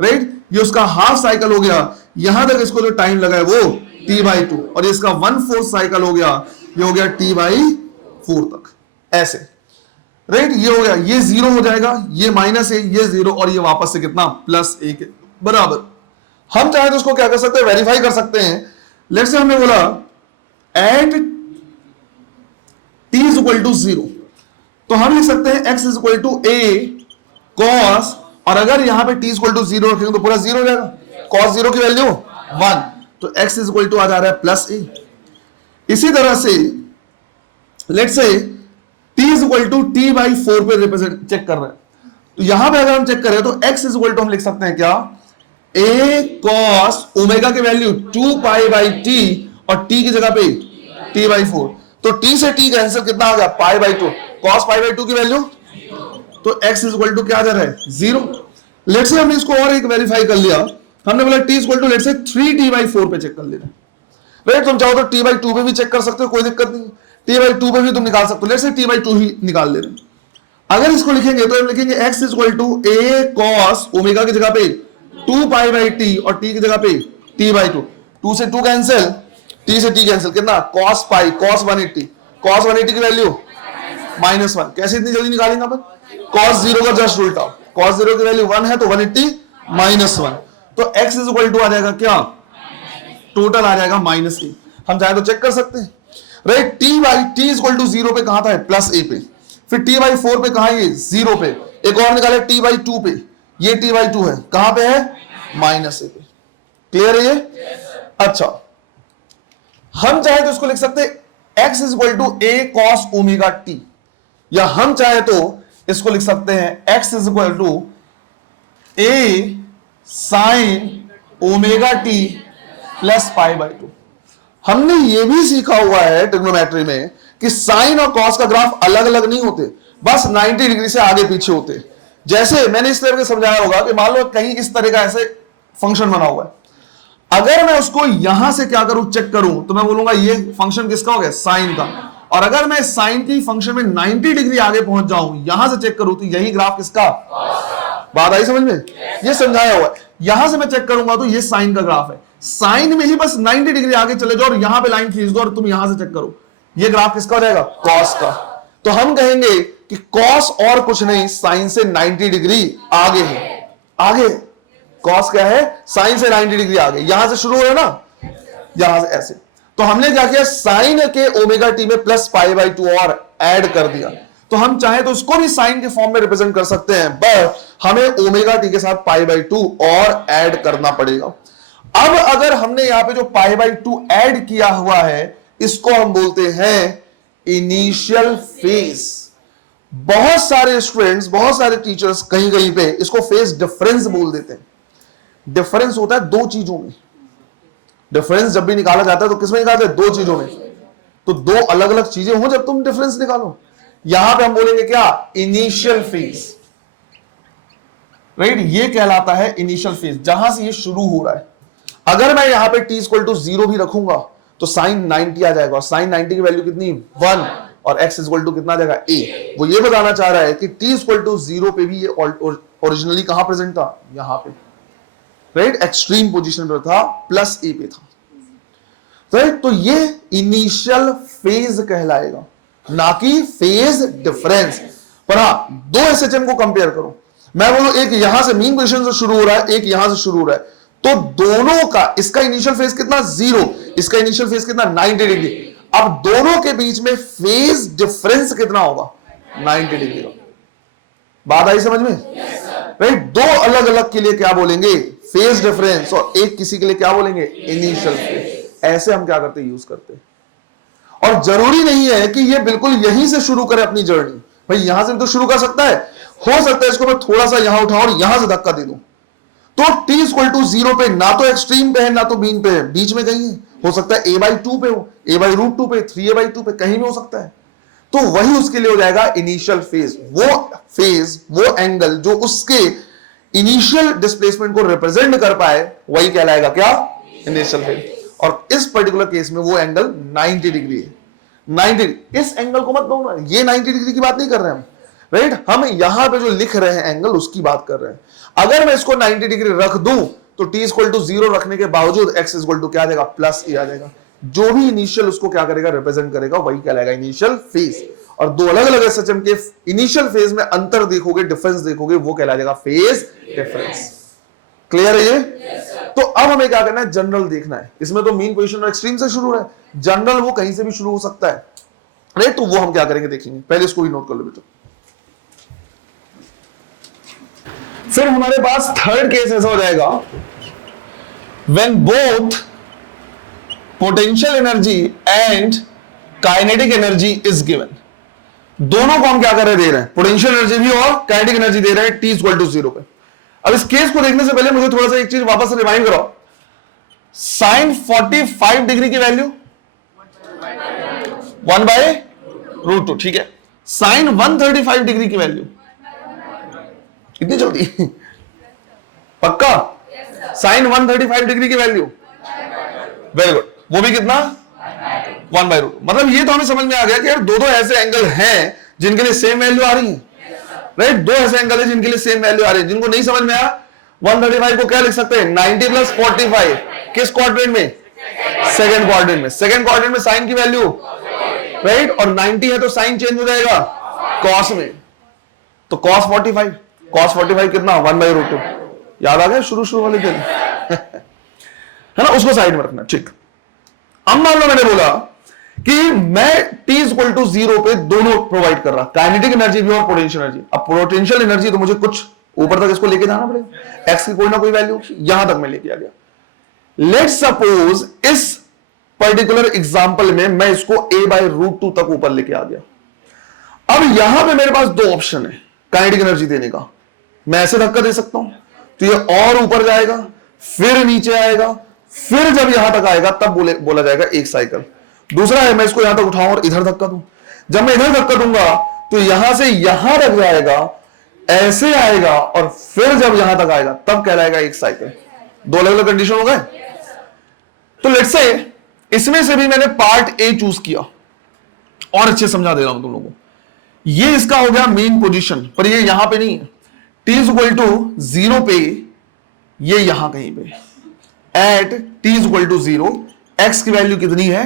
राइट, ये उसका हाफ साइकिल हो गया, यहां तक इसको जो टाइम लगा है वो t/2, और इसका 1/4 साइकिल हो गया, ये हो गया t/4 तक, ऐसे। राइट, ये हो गया, ये 0 हो जाएगा, ये माइनस है, ये 0, और ये वापस से कितना प्लस 1 के बराबर। हम चाहे तो उसको क्या कर सकते हैं, वेरीफाई कर सकते हैं। लेट्स से हमने बोला at t is equal to 0, तो हम लिख सकते हैं x is equal to a cos, और अगर यहां पे t इज इक्वल टू 0 रखेंगे तो पूरा 0 हो जाएगा, cos 0 की वैल्यू 1, तो x इज इक्वल टू आ जा रहा है प्लस a। इसी तरह से let's say t is equal to t/4 पे रिप्रेजेंट चेक कर रहे हैं, तो यहां पे अगर हम चेक करें तो x इज इक्वल टू हम लिख सकते हैं क्या a cos ओमेगा की वैल्यू 2π/t और t की जगह पे t/4, तो t से t कैंसिल, कितना आ गया π/2, cos π/2 की वैल्यू, तो x इज इक्वल टू क्या आ जा रहा है 0। लेट्स से हमने इसको और एक वेरीफाई कर लिया, हमने बोला t is equal to let's say 3t/4 पे चेक कर लेना। राइट, तुम चाहो तो t/2 पे भी चेक कर सकते हो, कोई दिक्कत नहीं, t/2 पे भी तुम निकाल सकते हो, लेट्स से t/2 ही निकाल ले रहे। अगर इसको लिखेंगे तो हम लिखेंगे x is equal to a cos omega की जगह पे 2π/t और t की जगह पे t/2, 2 से 2 कैंसिल, t से t कैंसिल, कितना cos π, cos 180, cos 180 की वैल्यू -1, कैसे इतनी जल्दी निकालेंगे अपन, cos 0 का जस्ट उल्टा, cos 0 की वैल्यू 1 है तो 180 -1, तो x इज इक्वल टू आ जाएगा क्या, टोटल आ जाएगा -a। हम चाहे तो चेक कर सकते हैं। Right, t is equal to 0 पे कहां था, प्लस a पे, फिर t/4 पे कहां, ये 0 पे, एक और निकाले t/2 पे, ये t/2 है, कहां पे है -a पे। क्लियर है ये? अच्छा, हम चाहे तो इसको लिख सकते हैं x is equal to a cos omega t, या हम चाहे तो इसको लिख सकते हैं x is equal to a sin omega t plus π/2। हमने ये भी सीखा हुआ है ट्रिग्नोमेट्री में कि साइन और कॉस का ग्राफ अलग अलग नहीं होते, बस 90 डिग्री से आगे पीछे होते। जैसे मैंने इस तरह से समझाया होगा कि मान लो कहीं इस तरह का ऐसे फंक्शन बना हुआ है, अगर मैं उसको यहां से क्या करूं, चेक करूं, तो मैं बोलूंगा ये फंक्शन किसका हो गया, साइन का। और अगर मैं साइन की फंक्शन में 90 डिग्री आगे पहुंच जाऊं, यहां से चेक करूं, तो यही ग्राफ किसका, बात आई समझ में, ये समझाया हुआ है। यहां से मैं चेक करूंगा तो ये साइन का ग्राफ है, साइन में ही बस 90 डिग्री आगे चले जाओ और यहां पे लाइन खींच दो और तुम यहां से चेक करो, ये ग्राफ किसका हो जाएगा, कॉस का। तो हम कहेंगे कि कॉस और कुछ नहीं, साइन से 90 डिग्री आगे है, आगे कॉस क्या है, साइन से 90 डिग्री आगे, यहां से शुरू हो रहा है ना, यहां से ऐसे। तो हमने क्या किया, साइन के ओमेगा टी में प्लस π/2 और ऐड कर दिया, तो हम चाहे तो उसको भी साइन के फॉर्म में रिप्रेजेंट कर सकते हैं, बट हमें ओमेगा टी के साथ π/2 और ऐड करना पड़ेगा। अब अगर हमने यहां पे जो π/2 ऐड किया हुआ है, इसको हम बोलते हैं इनिशियल फेज। बहुत सारे स्टूडेंट्स, बहुत सारे टीचर्स कहीं कहीं पे इसको फेज डिफरेंस बोल देते हैं। डिफरेंस होता है दो चीजों में, डिफरेंस जब भी निकाला जाता है तो किसमें निकालते हैं, दो चीजों में। तो दो अलग अलग चीजें हो जब तुम डिफरेंस निकालो, यहां पे हम बोलेंगे क्या, इनिशियल फेज। राइट, ये कहलाता है इनिशियल फेज, जहां से ये शुरू हो रहा है। अगर मैं यहां पे t इक्वल टू 0 भी रखूंगा तो साइन 90 आ जाएगा, और साइन 90 की वैल्यू कितनी 1, और x इक्वल टू कितना आ जाएगा a। वो ये बताना चाह रहा है कि t इक्वल टू 0 पे भी ये ओरिजिनली कहां प्रेजेंट था, यहां पे। राइट, एक्सट्रीम पोजीशन पर था, प्लस a पे था। राइट, तो ये इनिशियल फेज कहलाएगा, ना कि फेज डिफरेंस। पर हाँ, दो एसएचएम को कंपेयर करो, मैं बोलूं एक यहां से मीन पोजीशन से शुरू हो रहा है, एक यहां से शुरू हो रहा है, तो दोनों का, इसका इनिशियल फेज कितना 0, इसका इनिशियल फेज कितना 90 डिग्री। अब दोनों के बीच में फेज डिफरेंस कितना होगा, 90 डिग्री का। बात आई समझ में? राइट, दो अलग अलग के लिए क्या बोलेंगे, फेज डिफरेंस, और एक किसी के लिए क्या बोलेंगे, इनिशियल फेज। ऐसे हम क्या करते हैं, यूज करते हैं। और जरूरी नहीं है कि ये बिल्कुल यहीं से शुरू करे अपनी जर्नी, भाई यहां से भी तो शुरू कर सकता है, हो सकता है इसको मैं थोड़ा सा यहां उठाऊं और यहां से धक्का दे दूं, तो t इक्वल टू 0 पे ना तो एक्सट्रीम पे है ना तो मीन पे है, बीच में कहीं है। हो सकता है a/2 पे हो, a/√2 पे, 3a/2 पे, कहीं भी हो सकता है। तो वही उसके लिए हो जाएगा इनिशियल फेज। वो एंगल जो उसके इनिशियल डिस्प्लेसमेंट को रिप्रेजेंट कर पाए वही कहलाएगा क्या? Initial phase. और इस पर्टिकुलर केस में वो एंगल 90 डिग्री है। 90, इस एंगल को मत दो ना, ये 90 डिग्री की बात नहीं कर रहे हम, राइट? हम यहां पे जो लिख रहे हैं एंगल उसकी बात कर रहे हैं। अगर मैं इसको 90 डिग्री रख दूं तो t इक्वल टू 0 रखने के बावजूद x इक्वल टू क्या आ जाएगा? प्लस e आ जाएगा। जो भी इनिशियल उसको क्या करेगा? रिप्रेजेंट करेगा, वही कहलाएगा इनिशियल फेज। और दो अलग अलग एसएचएम के इनिशियल फेज में अंतर देखोगे, डिफरेंस देखोगे, वो कहला जाएगा फेज डिफरेंस। क्लियर है ये? तो अब हमें क्या करना है? जनरल देखना है। इसमें तो मीन पोजीशन और एक्सट्रीम से शुरू है, जनरल वो कहीं से भी शुरू हो सकता है, राइट? तो वो हम क्या करेंगे देखेंगे। पहले इसको भी नोट कर लो बेटा। फिर हमारे पास थर्ड केस ऐसा हो जाएगा, when both potential energy and kinetic energy is given. दोनों को हम क्या कर रहे दे रहे हैं? पोटेंशियल एनर्जी भी और काइनेटिक एनर्जी दे रहे हैं t इक्वल टू 0 पे। अब इस केस को देखने से पहले मुझे थोड़ा सा एक चीज वापस से रिमाइंड कराओ। साइन 45 डिग्री की वैल्यू 1/√2, ठीक है। साइन 135 डिग्री की वैल्यू कितनी जल्दी? पक्का? साइन 135 डिग्री की वैल्यू, वेरी गुड, वो भी कितना? 1/√2। मतलब ये तो हमें समझ में आ गया कि यार दो ऐसे एंगल हैं जिनके लिए सेम वैल्यू आ रही है, राइट? दो ऐसे एंगल है जिनके लिए सेम वैल्यू आ रही है। जिनको नहीं समझ में आया, 135 को क्या लिख सकते हैं? 90 प्लस 45। किस क्वाड्रेंट में? सेकंड क्वाड्रेंट में। सेकंड क्वाड्रेंट में साइन की वैल्यू, राइट? और 90 है तो साइन चेंज हो जाएगा कॉस में, तो कॉस 45। कॉस 45 कितना? 1/√2। याद आ गया शुरू वाले दिन? है ना? उसको साइड में रखना, ठीक। अब मान लो मैंने बोला कि मैं t इक्वल टू 0 पे दोनों प्रोवाइड कर रहा, काइनेटिक एनर्जी भी और पोटेंशियल एनर्जी। अब पोटेंशियल एनर्जी तो मुझे कुछ ऊपर तक इसको लेके जाना पड़ेगा, x की कोई ना कोई वैल्यू, यहां तक मैं लेके आ गया। लेट्स सपोज इस पर्टिकुलर एग्जांपल में मैं इसको a/√2 तक ऊपर लेके आ गया। अब यहां पे मेरे पास दो ऑप्शन है काइनेटिक एनर्जी देने का। मैं ऐसे धक्का दे सकता हूं तो ये और ऊपर जाएगा, फिर नीचे आएगा, फिर जब यहां तक आएगा तब बोला जाएगा एक साइकिल। दूसरा है मैं इसको यहां तक उठाऊं और इधर धक्का दूं। जब मैं इधर धक्का दूंगा तो यहां से यहां तक जाएगा, ऐसे आएगा, और फिर जब यहां तक आएगा तब कहलाएगा एक साइकिल। दो अलग अलग कंडीशन हो गए। तो लेट्स से इसमें से भी मैंने पार्ट ए चूज किया, और अच्छे समझा दे रहा हूं तुम लोगों को। ये इसका हो गया मेन पोजीशन, पर ये यहां पे नहीं है। t इक्वल टू 0 पे ये यहां कहीं पे, at t equal to 0 x की वैल्यू कितनी है?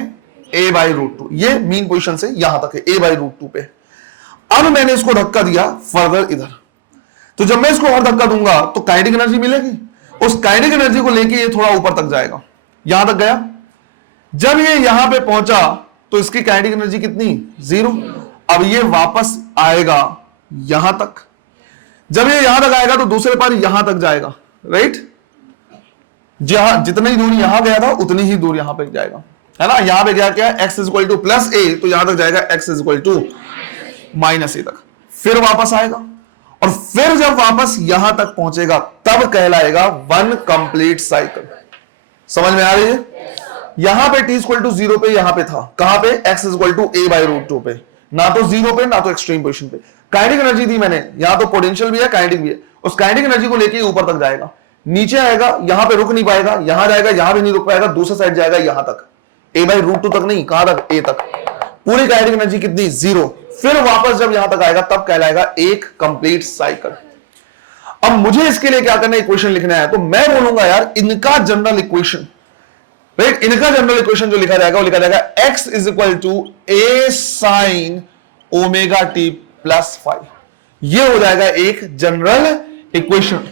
a/√2। ये मेन पोजीशन से यहां तक है, a/√2 पे। अब मैंने इसको धक्का दिया फर्दर इधर, तो जब मैं इसको और धक्का दूंगा तो काइनेटिक एनर्जी मिलेगी। उस काइनेटिक एनर्जी को लेके ये थोड़ा ऊपर तक जाएगा, यहां तक गया। जब ये यहां पे पहुंचा तो इसकी काइनेटिक एनर्जी कितनी? 0। अब ये वापस आएगा यहां तक। जब ये यहां तक आएगा तो दूसरे पार यहां तक जाएगा, राइट? जहां जितनी दूर यहां गया था उतनी ही दूर यहां पे जाएगा, है ना? यहां पे गया क्या? x इक्वल टू प्लस ए, तो यहां तक जाएगा x इक्वल टू माइनस ए तक। फिर वापस आएगा, और फिर जब वापस यहां तक पहुंचेगा तब कहलाएगा वन कंप्लीट साइकिल। समझ में आ रही है? यहां पे t इक्वल टू 0 पे यहां पे था, कहां पे? x इक्वल टू a/√2 पे, ना तो 0 पे ना तो एक्सट्रीम पोजीशन पे। काइनेटिक एनर्जी दी मैंने, यहां तो पोटेंशियल भी है काइनेटिक भी है। उस काइनेटिक एनर्जी को लेके ऊपर तक जाएगा, नीचे आएगा, यहां पे रुक नहीं पाएगा, यहां जाएगा, यहां भी नहीं रुक पाएगा, दूसरी साइड जाएगा यहां तक, a/√2 तक नहीं, कहां तक? a तक। पूरी काइनेटिक एनर्जी कितनी? 0। फिर वापस जब यहां तक आएगा तब कहलाएगा एक कंप्लीट साइकिल। अब मुझे इसके लिए क्या करना है? इक्वेशन लिखना है। तो मैं बोलूंगा यार इनका जनरल इक्वेशन, राइट? इनका जनरल इक्वेशन जो लिखा जाएगा वो लिखा जाएगा x is equal to a sin omega t plus 5। ये हो जाएगा एक जनरल इक्वेशन,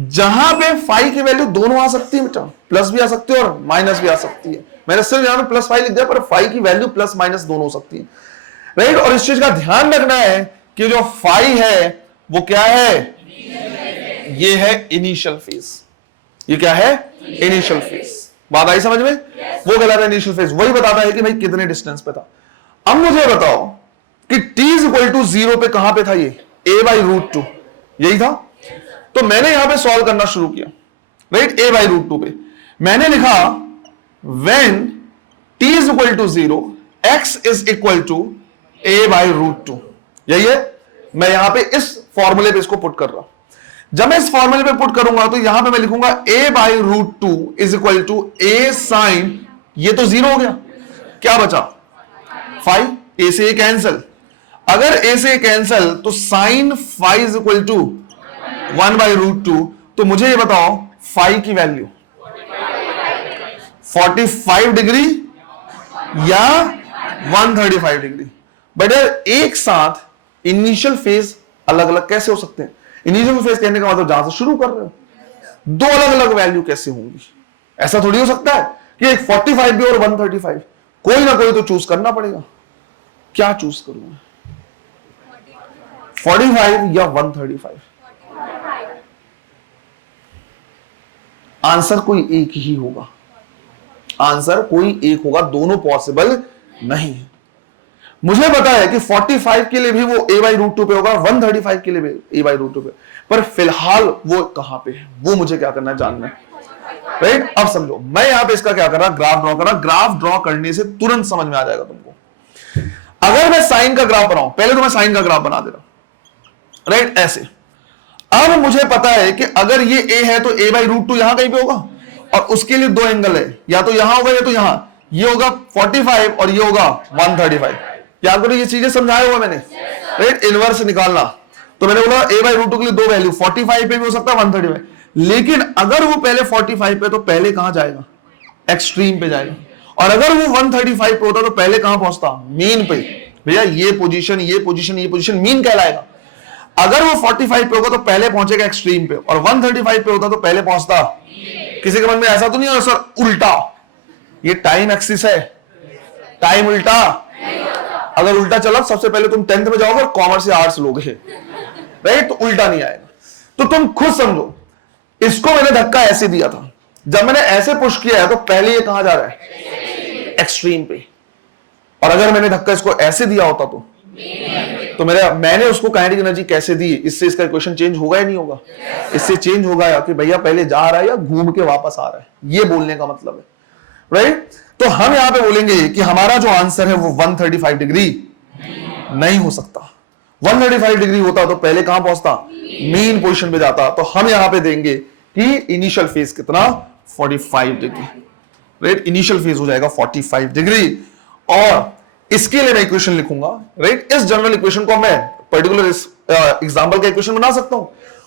जहां पे फाई की वैल्यू दोनों आ सकती है बेटा, प्लस भी आ सकती है और माइनस भी आ सकती है। मैंने सिर्फ यहां पे प्लस 5 लिख दिया, पर फाई की वैल्यू प्लस माइनस दोनों हो सकती है, राइट? और इस चीज का ध्यान रखना है कि जो फाई है वो क्या है? ये है इनिशियल फेज। ये क्या है? Initial phase. बात आई समझ में? वो कहलाता है इनिशियल फेज, वही बताता है कि भाई कितने डिस्टेंस पे था। अब मुझे बताओ कि t इक्वल टू 0 पे कहां पे था? ये a/√2, यही था। तो मैंने यहां पे सॉल्व करना शुरू किया, right, a by root two पे मैंने लिखा when t is equal to 0 x is equal to a by root two. यही है, मैं यहां पे इस फॉर्मूले पे इसको पुट कर रहा हूं। जब मैं इस फॉर्मूले पे पुट करूंगा तो यहां पे मैं लिखूंगा a by root two is equal to a sine, ये तो 0 हो गया, क्या बचा 5, a से a कैंसल, अगर a से a कैंसल तो sine 5 is equal to 1 by root two. तो मुझे ये बताओ फाई की वैल्यू 45 डिग्री या 135 डिग्री। बट एक साथ इनिशियल फेज अलग अलग कैसे हो सकते हैं? इनिशियल फेज कहने का मतलब जहां से शुरू कर रहे हो, दो अलग अलग वैल्यू कैसे होंगी? ऐसा थोड़ी हो सकता है कि एक 45 भी और 135, कोई ना कोई तो चूज करना पड़ेगा। क्या चूज करूं, 45 या 135? आंसर कोई एक ही होगा, आंसर कोई एक होगा, दोनों पॉसिबल नहीं है। मुझे पता है कि 45 के लिए भी वो a बाई रूट टू पे होगा, 135 के लिए भी a बाई रूट टू पे, पर फिलहाल वो कहां पे है वो मुझे क्या करना है, जानना है, राइट। अब समझो मैं यहां पे इसका क्या कर रहा, ग्राफ ड्रॉ कर रहा। ग्राफ ड्रॉ करने से तुरंत समझ में आ जाएगा तुमको। अगर मैं साइन का ग्राफ बनाऊं, पहले तो मैं साइन का ग्राफ बना दे रहा हूं, राइट, ऐसे। अब मुझे पता है कि अगर ये a है तो a बाई रूट टू यहां कहीं पे होगा, और उसके लिए दो एंगल है, या तो यहां होगा या तो यहां, ये होगा 45 और ये होगा 135। क्या करो, ये चीजें समझाया हुआ मैंने, राइट। इनवर्स निकालना, तो मैंने बोला a बाई रूट टू के लिए दो वैल्यू, 45 पे भी हो सकता है 135, लेकिन अगर वो पहले 45 पे तो पहले कहां जाएगा, एक्सट्रीम पे जाएगा, और अगर वो 135 पे होता तो पहले कहां पहुंचता, मीन पे। भैया ये पोजीशन ये पोजीशन ये पोजीशन मीन कहलाएगा। अगर वो 45 पे होगा तो पहले पहुंचेगा एक्सट्रीम पे, और 135 पे होता तो पहले पहुंचता। किसी के मन में ऐसा तो नहीं है सर उल्टा, ये टाइम एक्सिस है, टाइम उल्टा, अगर उल्टा चला सबसे पहले तुम 10th में जाओगे और कॉमर्स या आर्ट्स लोगे, राइट, तो उल्टा नहीं आएगा। तो तुम खुद समझो, इसको मैंने धक्का ऐसे दिया था, जब मैंने ऐसे पुश किया है तो पहले ये कहां जा रहा है, एक्सट्रीम पे, और अगर मैंने धक्का इसको ऐसे दिया होता तो मैंने उसको काइनेटिक एनर्जी कैसे दी, इससे इसका इक्वेशन चेंज होगा या नहीं होगा? इससे चेंज होगा या कि भैया पहले जा रहा है या घूम के वापस आ रहा है, ये बोलने का मतलब है, राइट। तो हम यहां पे बोलेंगे कि हमारा जो आंसर है वो 135 डिग्री नहीं हो सकता। 135 डिग्री होता तो पहले कहां पहुंचता, मेन पोजीशन पे जाता। तो हम यहां पे देंगे कि इनिशियल फेज कितना, 45 डिग्री, राइट। इनिशियल फेज हो जाएगा 45 डिग्री, और इसके लिए मैं इक्वेशन लिखूंगा, राइट। इस जनरल इक्वेशन को मैं पर्टिकुलर इस एग्जांपल का इक्वेशन बना सकता हूं,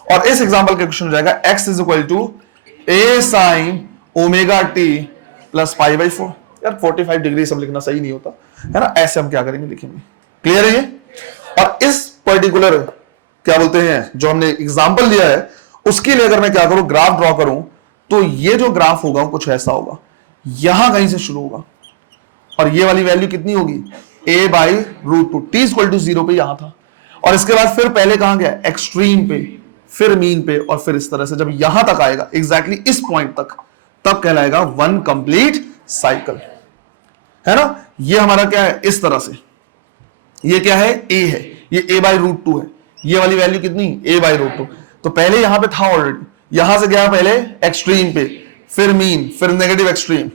और इस एग्जांपल का इक्वेशन हो जाएगा x is equal to a sine omega t plus pi by 4। यार 45 डिग्री सब लिखना सही नहीं होता है ना, ऐसे हम क्या करेंगे, लिखेंगे। क्लियर है ये? और इस पर्टिकुलर क्या बोलते हैं जो हमने एग्जांपल लिया है, उसके लिए अगर मैं क्या करूं, ग्राफ ड्रॉ करूं, तो ये जो ग्राफ होगा कुछ ऐसा होगा, यहां कहीं से शुरू होगा, और ये वाली वैल्यू कितनी होगी, a by root two, t equal to 0 पे यहां था, और इसके बाद फिर पहले कहां गया, एक्सट्रीम पे, फिर मीन पे, और फिर इस तरह से जब यहां तक आएगा, एग्जैक्टली इस पॉइंट तक, तब कहलाएगा वन कंप्लीट साइकिल, है ना। ये हमारा क्या है, इस तरह से, ये क्या है, a है, ये a बाई रूट टू है, ये वाली वैल्यू कितनी, a बाई रूट टू। तो पहले यहां पे था ऑलरेडी, यहां से गया पहले एक्सट्रीम पे, फिर मीन, फिर नेगेटिव एक्सट्रीम,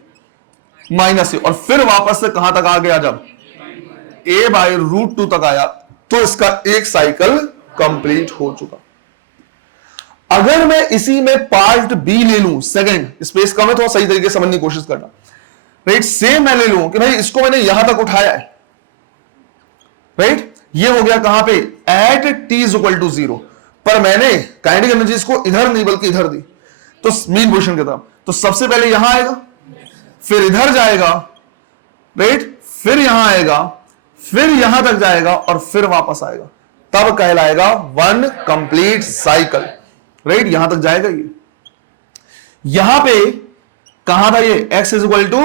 माइनस, और फिर वापस से कहां तक आ गया, जब a बाई रूट टू तक आया, तो इसका एक साइकिल कंप्लीट हो चुका। अगर मैं इसी में पार्ट बी ले लूं, सेकंड, स्पेस कम है, थोड़ा सही तरीके से समझने की कोशिश करना, राइट। सेम मैं ले लूं कि भाई इसको मैंने यहां तक उठाया है, राइट, ये हो गया कहां पे, at t is equal to 0, पर मैंने काइनेटिक एनर्जी इसको इधर नहीं बल्कि इधर दी, तो मीन पोजीशन की तरफ। तो सबसे पहले यहां आएगा, फिर इधर जाएगा, राइट, फिर यहां आएगा, फिर यहां तक जाएगा, और फिर वापस आएगा, तब कहलाएगा वन कंप्लीट साइकिल, राइट। यहां तक जाएगा ये, यहां पे कहां था ये, x is equal to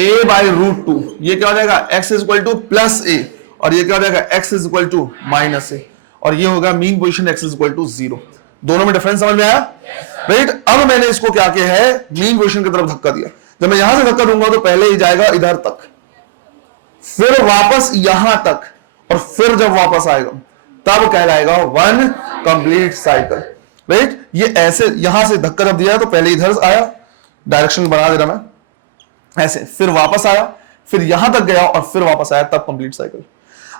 a by root two, ये क्या हो जाएगा, x is equal to plus a, और ये क्या हो जाएगा, x is equal to minus a, और ये होगा mean position x is equal to 0। दोनों में डिफरेंस समझ में आया, राइट। अब मैंने इसको क्या किया है, मीन पोजीशन की तरफ धक्का दिया। जब मैं यहां से धक्का दूंगा तो पहले ही जाएगा इधर तक, फिर वापस यहां तक, और फिर जब वापस आएगा तब कहलाएगा वन कंप्लीट साइकिल, राइट। ये ऐसे यहां से धक्का जब दिया तो पहले इधर आया, डायरेक्शन बना दे रहा मैं ऐसे, फिर वापस आया, फिर यहां तक गया और फिर वापस आया, तब कंप्लीट साइकिल।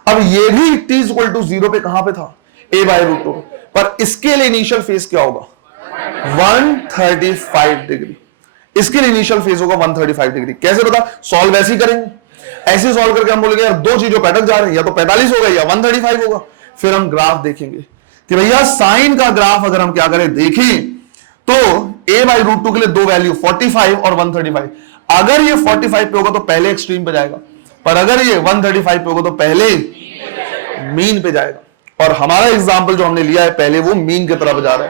अब ये भी t इक्वल टू 0 पे कहां पे था, a/√2, पर इसके लिए इनिशियल फेज क्या होगा 135 डिग्री। इसके लिए इनिशियल फेज होगा 135 डिग्री। कैसे पता, सॉल्व ऐसे ही करेंगे, ऐसे सॉल्व करके हम बोलेंगे यार दो चीजों पे अटक जा रहे हैं, या तो 45 होगा या 135 होगा। फिर हम ग्राफ देखेंगे कि भैया साइन का ग्राफ अगर हम क्या करें देखें तो a/√2 के लिए दो वैल्यू 45 और 135। अगर ये 45 पे होगा तो पहले एक्सट्रीम पे जाएगा, पर अगर ये 135 पे होगा तो पहले मीन पे जाएगा। और हमारा एग्जांपल जो हमने लिया है पहले वो मीन की तरफ जा रहा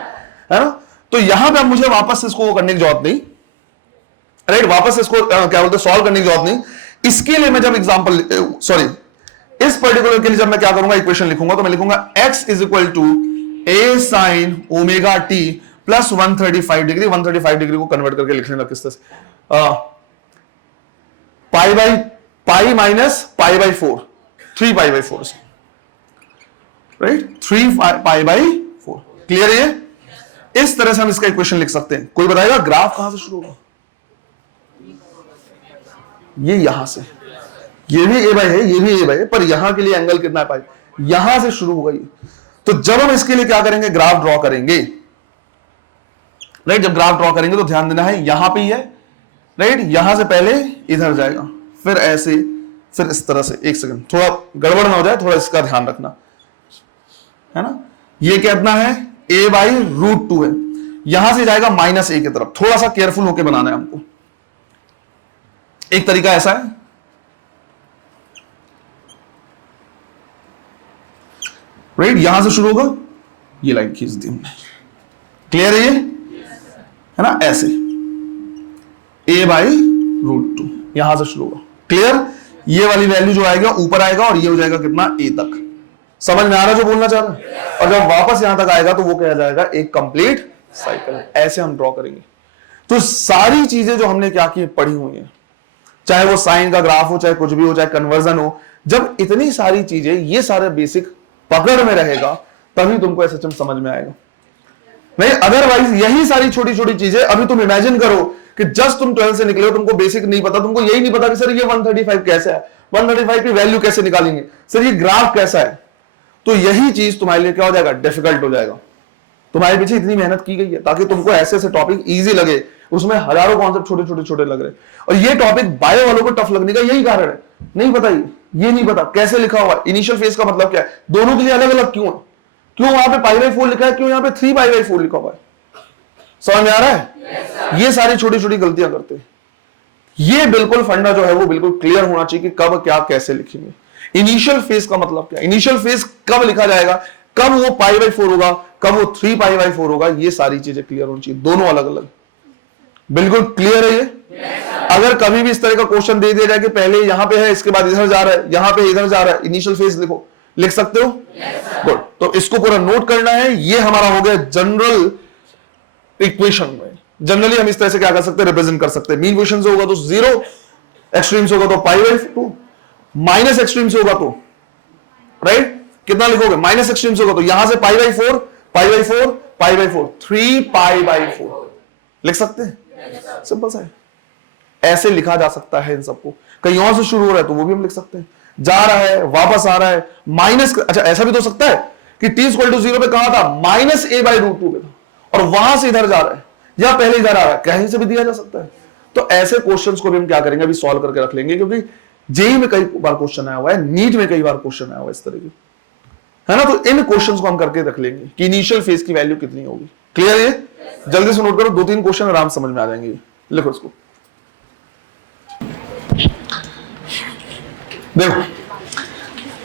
है ना। तो यहां पे अब मुझे वापस इसको करने की जरूरत नहीं, राइट, वापस इसको क्या बोलते हैं सॉल्व करने की जरूरत नहीं। इसके लिए मैं जब एग्जांपल सॉरी इस पर्टिकुलर के लिए जब मैं क्या करूंगा इक्वेशन लिखूंगा तो मैं लिखूंगा x is equal to a sin omega t plus 135 degree. 135 degree को कन्वर्ट करके लिखने लगा किस तरह से, pi minus pi by 4, 3 pi by 4, right, 3 pi by 4। Clear है ये? इस तरह से हम इसका इक्वेशन लिख सकते हैं। कोई बताएगा ग्राफ कहां से शुरू होगा? ये यहां से, ये भी a बाई है, ये भी a बाई है, पर यहां के लिए एंगल कितना है पाई, यहां से शुरू होगा ये। तो जब हम इसके लिए क्या करेंगे ग्राफ ड्रॉ करेंगे, राइट, जब ग्राफ ड्रॉ करेंगे तो ध्यान देना है यहां पे ही है, राइट, यहां से पहले इधर जाएगा, फिर ऐसे, फिर इस तरह से। एक सेकंड, थोड़ा गड़बड़ ना हो जाए, थोड़ा इसका ध्यान रखना है ना। ये कितना है a/√2 है, यहां से जाएगा -a की तरफ। थोड़ा सा केयरफुल होकर बनाना है हमको। एक तरीका ऐसा है, राइट, यहां से शुरू होगा, ये लाइन खींच दी हमने। क्लियर है ये? है ना, ऐसे a/√2 यहां से शुरू होगा। क्लियर? ये वाली वैल्यू जो आएगा ऊपर आएगा और ये हो जाएगा कितना a तक। समझ में आ रहा जो बोलना चाह रहा है? और जब वापस यहां तक आएगा तो वो क्या जाएगा एक कंप्लीट साइकिल। ऐसे हम ड्रॉ करेंगे। तो सारी चीजें जो हमने क्या की पढ़ी हुई है, चाहे वो साइन का ग्राफ हो, चाहे कुछ भी हो, चाहे कन्वर्जन हो, जब इतनी सारी चीजें ये सारे बेसिक पकड़ में रहेगा तभी तुमको एसएचएम समझ में आएगा। नहीं अदरवाइज यही सारी छोटी छोटी चीजें, अभी तुम इमेजिन करो कि जस्ट तुम 12 से निकले हो, तुमको बेसिक नहीं पता, तुमको यही नहीं पता कि सर ये 135 कैसे है, 135 की वैल्यू कैसे निकालेंगे, सर ये ग्राफ कैसा है, तो यही चीज तुम्हारे लिए क्या हो जाएगा डिफिकल्ट हो जाएगा। तुम्हारे पीछे इतनी मेहनत की गई है ताकि तुमको ऐसे ऐसे टॉपिक इजी लगे, उसमें हजारों कॉन्सेप्ट छोटे छोटे छोटे लग रहे, और ये टॉपिक बायो वालों को टफ लगने का यही कारण है। नहीं पता ये नहीं पता कैसे लिखा हुआ, इनिशियल फेज का मतलब क्या है, दोनों के लिए अलग अलग क्यों है, क्यों वहां पे π/4 लिखा है, क्यों यहाँ पे 3π/4 लिखा हुआ है। समझ में आ रहा है? yes, ये सारी छोटी छोटी गलतियां करते हैं। ये बिल्कुल फंडा जो है वो बिल्कुल क्लियर होना चाहिए कि कब क्या कैसे लिखेंगे। इनिशियल फेज का मतलब क्या, इनिशियल फेज कब लिखा जाएगा, कब वो π/4 होगा, कब वो 3π/4 होगा, ये सारी चीजें क्लियर होनी चाहिए, दोनों अलग अलग। बिल्कुल क्लियर है ये? yes, अगर कभी भी इस तरह का क्वेश्चन दे दिया जाए कि पहले यहां पे है इसके बाद इधर जा रहा है, यहां पे इधर जा रहा है, इनिशियल फेज लिखो, लिख सकते हो? गुड। तो इसको पूरा नोट करना है। ये हमारा हो गया जनरल इक्वेशन में। जनरली हम इस तरह से क्या कर सकते हैं, रिप्रेजेंट कर सकते हैं। मीन पोजीशन से होगा तो 0, एक्सट्रीम से होगा तो π/2, माइनस एक्सट्रीम से होगा तो, राइट, कितना लिखोगे, माइनस एक्सट्रीम से होगा तो यहां से π/4 π/4 π/4 3π/4 लिख सकते हैं। सिंपल सा है, ऐसे लिखा जा सकता है इन सबको। कहीं और से शुरू हो रहा है तो वो भी हम लिख सकते हैं, जा रहा है वापस आ रहा है माइनस, अच्छा ऐसा भी तो हो सकता है कि t = 0 पे कहा था -a/√2 पे था और वहां से इधर जा रहा है या पहले इधर आ रहा है, कहीं से भी दिया जा सकता है। तो ऐसे क्वेश्चंस को भी हम क्या करेंगे अभी सॉल्व करके रख लेंगे, क्योंकि जेई में कई बार क्वेश्चन आया हुआ है, नीट में कई बार क्वेश्चन आया हुआ है इस तरह की, है ना। तो इन क्वेश्चंस को हम करके रख लेंगे कि इनिशियल फेज की वैल्यू कितनी होगी। क्लियर है? जल्दी से नोट करो, 2-3 क्वेश्चन आराम समझ में आ जाएंगे। लिखो इसको, देखो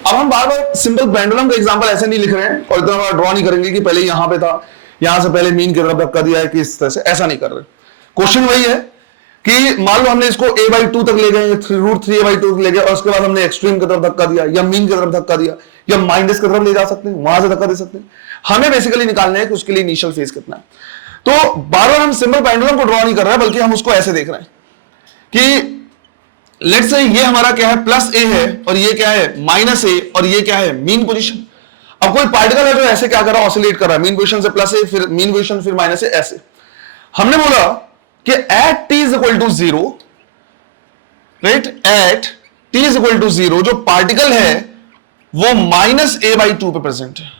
अब हम बार बार सिंपल पेंडुलम का एग्जांपल ऐसे नहीं लिख रहे हैं और इतना बार ड्रॉ नहीं करेंगे कि पहले यहां पे था, यहां से पहले मीन की तरफ धक्का दिया है कि इस तरह से, ऐसा नहीं कर रहे। क्वेश्चन वही है कि मान लो हमने इसको a/2 तक ले गए, √3a/2 तक ले गए और उसके बाद हमने एक्सट्रीम की तरफ धक्का दिया या मीन की तरफ धक्का दिया या माइनस की तरफ ले जा सकते हैं, वहां से धक्का दे सकते हैं। हमें बेसिकली निकालना है कि उसके लिए इनिशियल फेज कितना है। तो बार बार हम सिंपल पेंडुलम को ड्रॉ नहीं कर रहे हैं, बल्कि हम उसको ऐसे देख रहे हैं कि लेट्स से ये हमारा क्या है, +a है और ये क्या है -a और ये क्या है मीन पोजीशन। अब कोई पार्टिकल है जो ऐसे क्या कर रहा है, ऑसिलेट कर रहा है, मीन पोजीशन से प्लस ए, फिर मीन पोजीशन, फिर माइनस ए, ऐसे। हमने बोला कि at t is equal to zero, right, at t is equal to zero जो पार्टिकल है वो माइनस ए बाई टू पे प्रेजेंट है,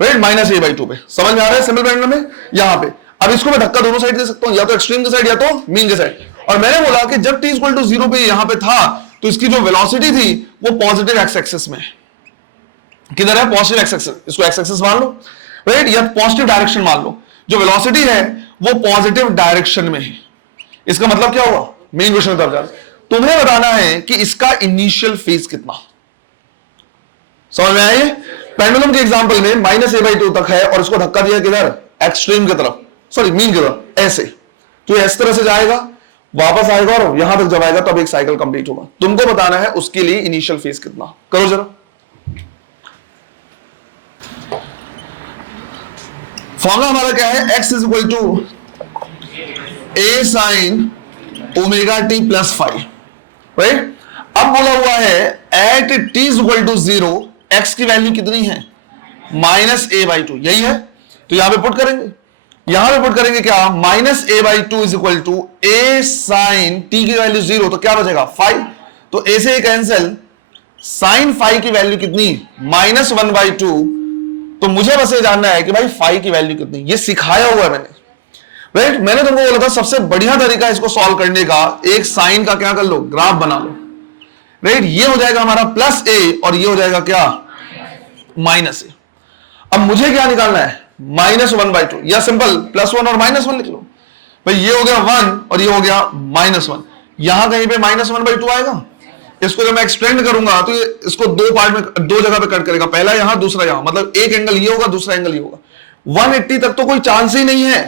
right, minus a by two पे। समझ में आ रहा है सिंपल पैटर्न में? यहां पे अब इसको मैं धक्का दोनों साइड दे सकता हूं, या तो एक्सट्रीम के साइड या तो मीन के साइड। और मैंने बोला कि जब टी इक्वल टू जीरो पे यहां पे था तो इसकी जो वेलोसिटी थी वो पॉजिटिव एक्स एक्सिस में, किधर है, पॉजिटिव एक्स एक्सिस, इसको एक्स एक्सिस मान लो, राइट, या पॉजिटिव डायरेक्शन मान लो। जो वेलोसिटी है वो पॉजिटिव डायरेक्शन में है। इसका मतलब क्या हुआ, मेन क्वेश्चन की तरफ जा रहे हैं। तुम्हें बताना है कि इसका इनिशियल फेज कितना। समझ में आइए, पेंडुलम के एग्जांपल में माइनस ए बाई टू तक है और इसको धक्का दिया किधर, एक्सट्रीम की तरफ, सॉरी मीन की तरफ, ऐसे। तो इस तरह से जाएगा, वापस आएगा और यहां तक जब आएगा तब एक साइकिल कंप्लीट होगा। तुमको बताना है उसके लिए इनिशियल फेज कितना। करो जरा, फॉर्मूला हमारा क्या है, x is equal to a sine omega t plus five, right. अब बोला हुआ है at t is equal to zero x की वैल्यू कितनी है, माइनस ए बाई टू, यही है। तो यहां पे पुट करेंगे, यहां पे पुट करेंगे क्या, minus a by two is equal to a sine t की वैल्यू जीरो, तो क्या बचेगा, फाइव। तो ए से कैंसिल, साइन फाइव की वैल्यू कितनी, माइनस वन बाई टू। तो मुझे बस ये जानना है कि भाई फाइव की वैल्यू कितनी, ये सिखाया हुआ है मैंने, राइट। मैंने तुमको बोला था सबसे बढ़िया तरीका इसको सॉल्व करने का, एक साइन का क्या कर लो, ग्राफ बना लो, राइट। ये हो जाएगा हमारा प्लस ए और ये हो जाएगा क्या, माइनस ए। अब मुझे क्या निकालना है, माइनस वन बाई टू, या सिंपल प्लस वन और माइनस वन लिख लो। भाई ये हो गया वन और ये हो गया माइनस वन, यहां कहीं पे माइनस वन बाई टू आएगा। इसको जब मैं एक्सटेंड करूंगा तो ये इसको दो पार्ट में, दो जगह पे कट करेगा, पहला यहां दूसरा यहां, मतलब एक एंगल ये होगा दूसरा एंगल ये होगा। 180 तक तो कोई चांस ही नहीं है,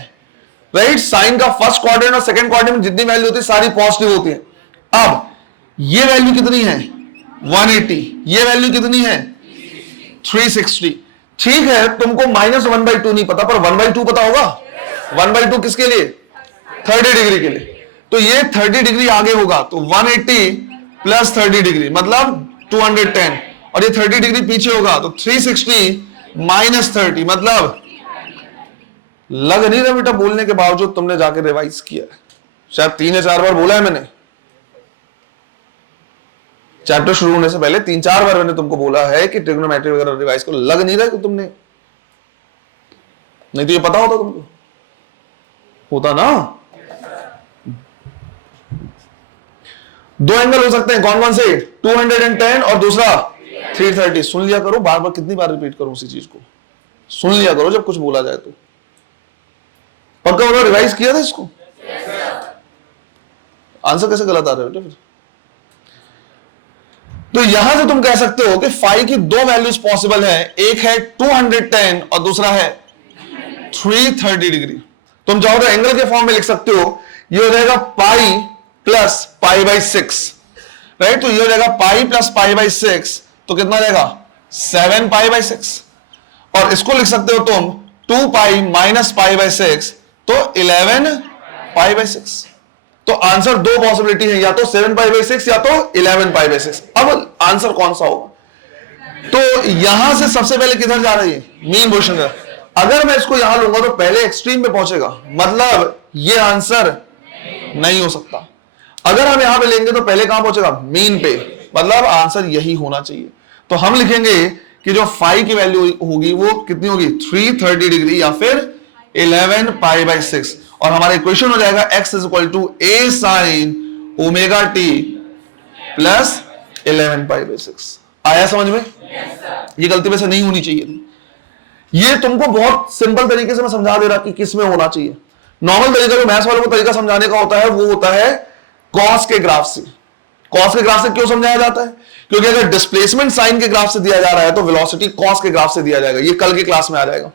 राइट। साइन का फर्स्ट क्वाड्रेंट और सेकंड क्वाड्रेंट में जितनी वैल्यू होती है सारी पॉजिटिव होती है। अब ये वैल्यू कितनी है, 180, ये वैल्यू कितनी है, 360। ठीक है, तुमको माइनस वन बाई टू नहीं पता पर वन बाई टू पता होगा। वन बाई टू किसके लिए, 30 डिग्री के लिए। तो ये 30 डिग्री आगे होगा, तो 180 प्लस 30 डिग्री मतलब 210, और ये 30 डिग्री पीछे होगा तो 360 माइनस 30 मतलब, लग नहीं रहा बेटा बोलने के बावजूद तुमने जाके रिवाइज किया है, शायद 3 या 4 बार बोला है मैंने, चैप्टर शुरू होने से पहले 3-4 बार मैंने तुमको बोला है कि ट्रिग्नोमेट्री वगैरह रिवाइज करो। लग नहीं रहा कि तुमने, नहीं तो ये पता होता तुमको, होता ना। दो एंगल हो सकते हैं, कौन कौन से, 210 और दूसरा 330। सुन लिया करो, बार बार कितनी बार रिपीट करो उसी चीज को, सुन लिया करो जब कुछ बोला जाए तो। पक्का होगा रिवाइज किया था इसको? आंसर कैसे गलत आ रहा है बेटा फिर? तो यहां से तुम कह सकते हो कि फाई की दो वैल्यूज पॉसिबल है, एक है 210 और दूसरा है 330 डिग्री। तुम चाहो तो एंगल के फॉर्म में लिख सकते हो, ये हो जाएगा pi plus pi by 6, right. तो ये हो जाएगा पाई प्लस पाई बाई 6, तो कितना आ जाएगा 7 पाई बाई 6। और इसको लिख सकते हो तुम 2 पाई माइनस पाई बाई 6, तो 11 पाई बाई 6। तो आंसर दो पॉसिबिलिटी है, या तो 7 पाई बाई 6 या तो 11 पाई बाई 6। अब आंसर कौन सा होगा? तो यहां से सबसे पहले किधर जा रही है, मीन पोजीशन का। अगर मैं इसको यहां लूंगा तो पहले एक्सट्रीम पे पहुंचेगा, मतलब ये आंसर नहीं हो सकता। अगर हम यहां पे लेंगे तो पहले कहां पहुंचेगा, मीन पे, मतलब आंसर यही होना चाहिए। तो हम लिखेंगे कि जो फाई की वैल्यू होगी वो कितनी होगी, 330 डिग्री या फिर 11 पाई बाई 6। और हमारा इक्वेशन हो जाएगा x is equal to a sine omega t plus 11 पाई बाई 6। आया समझ में? ये गलती वैसे नहीं होनी चाहिए थी। ये तुमको बहुत सिंपल तरीके से मैं समझा दे रहा कि किस में होना चाहिए। नॉर्मल तरीका जो मैथ्स वालों को तरीका समझाने का होता है वो होता है कॉस के ग्राफ से। कॉस के ग्राफ से क्यों समझाया जाता है? क्योंकि अगर डिस्प्लेसमेंट साइन के ग्राफ से दिया जा रहा है तो वेलोसिटी कॉस के ग्राफ से दिया जाएगा। ये कल के क्लास में आ जाएगा।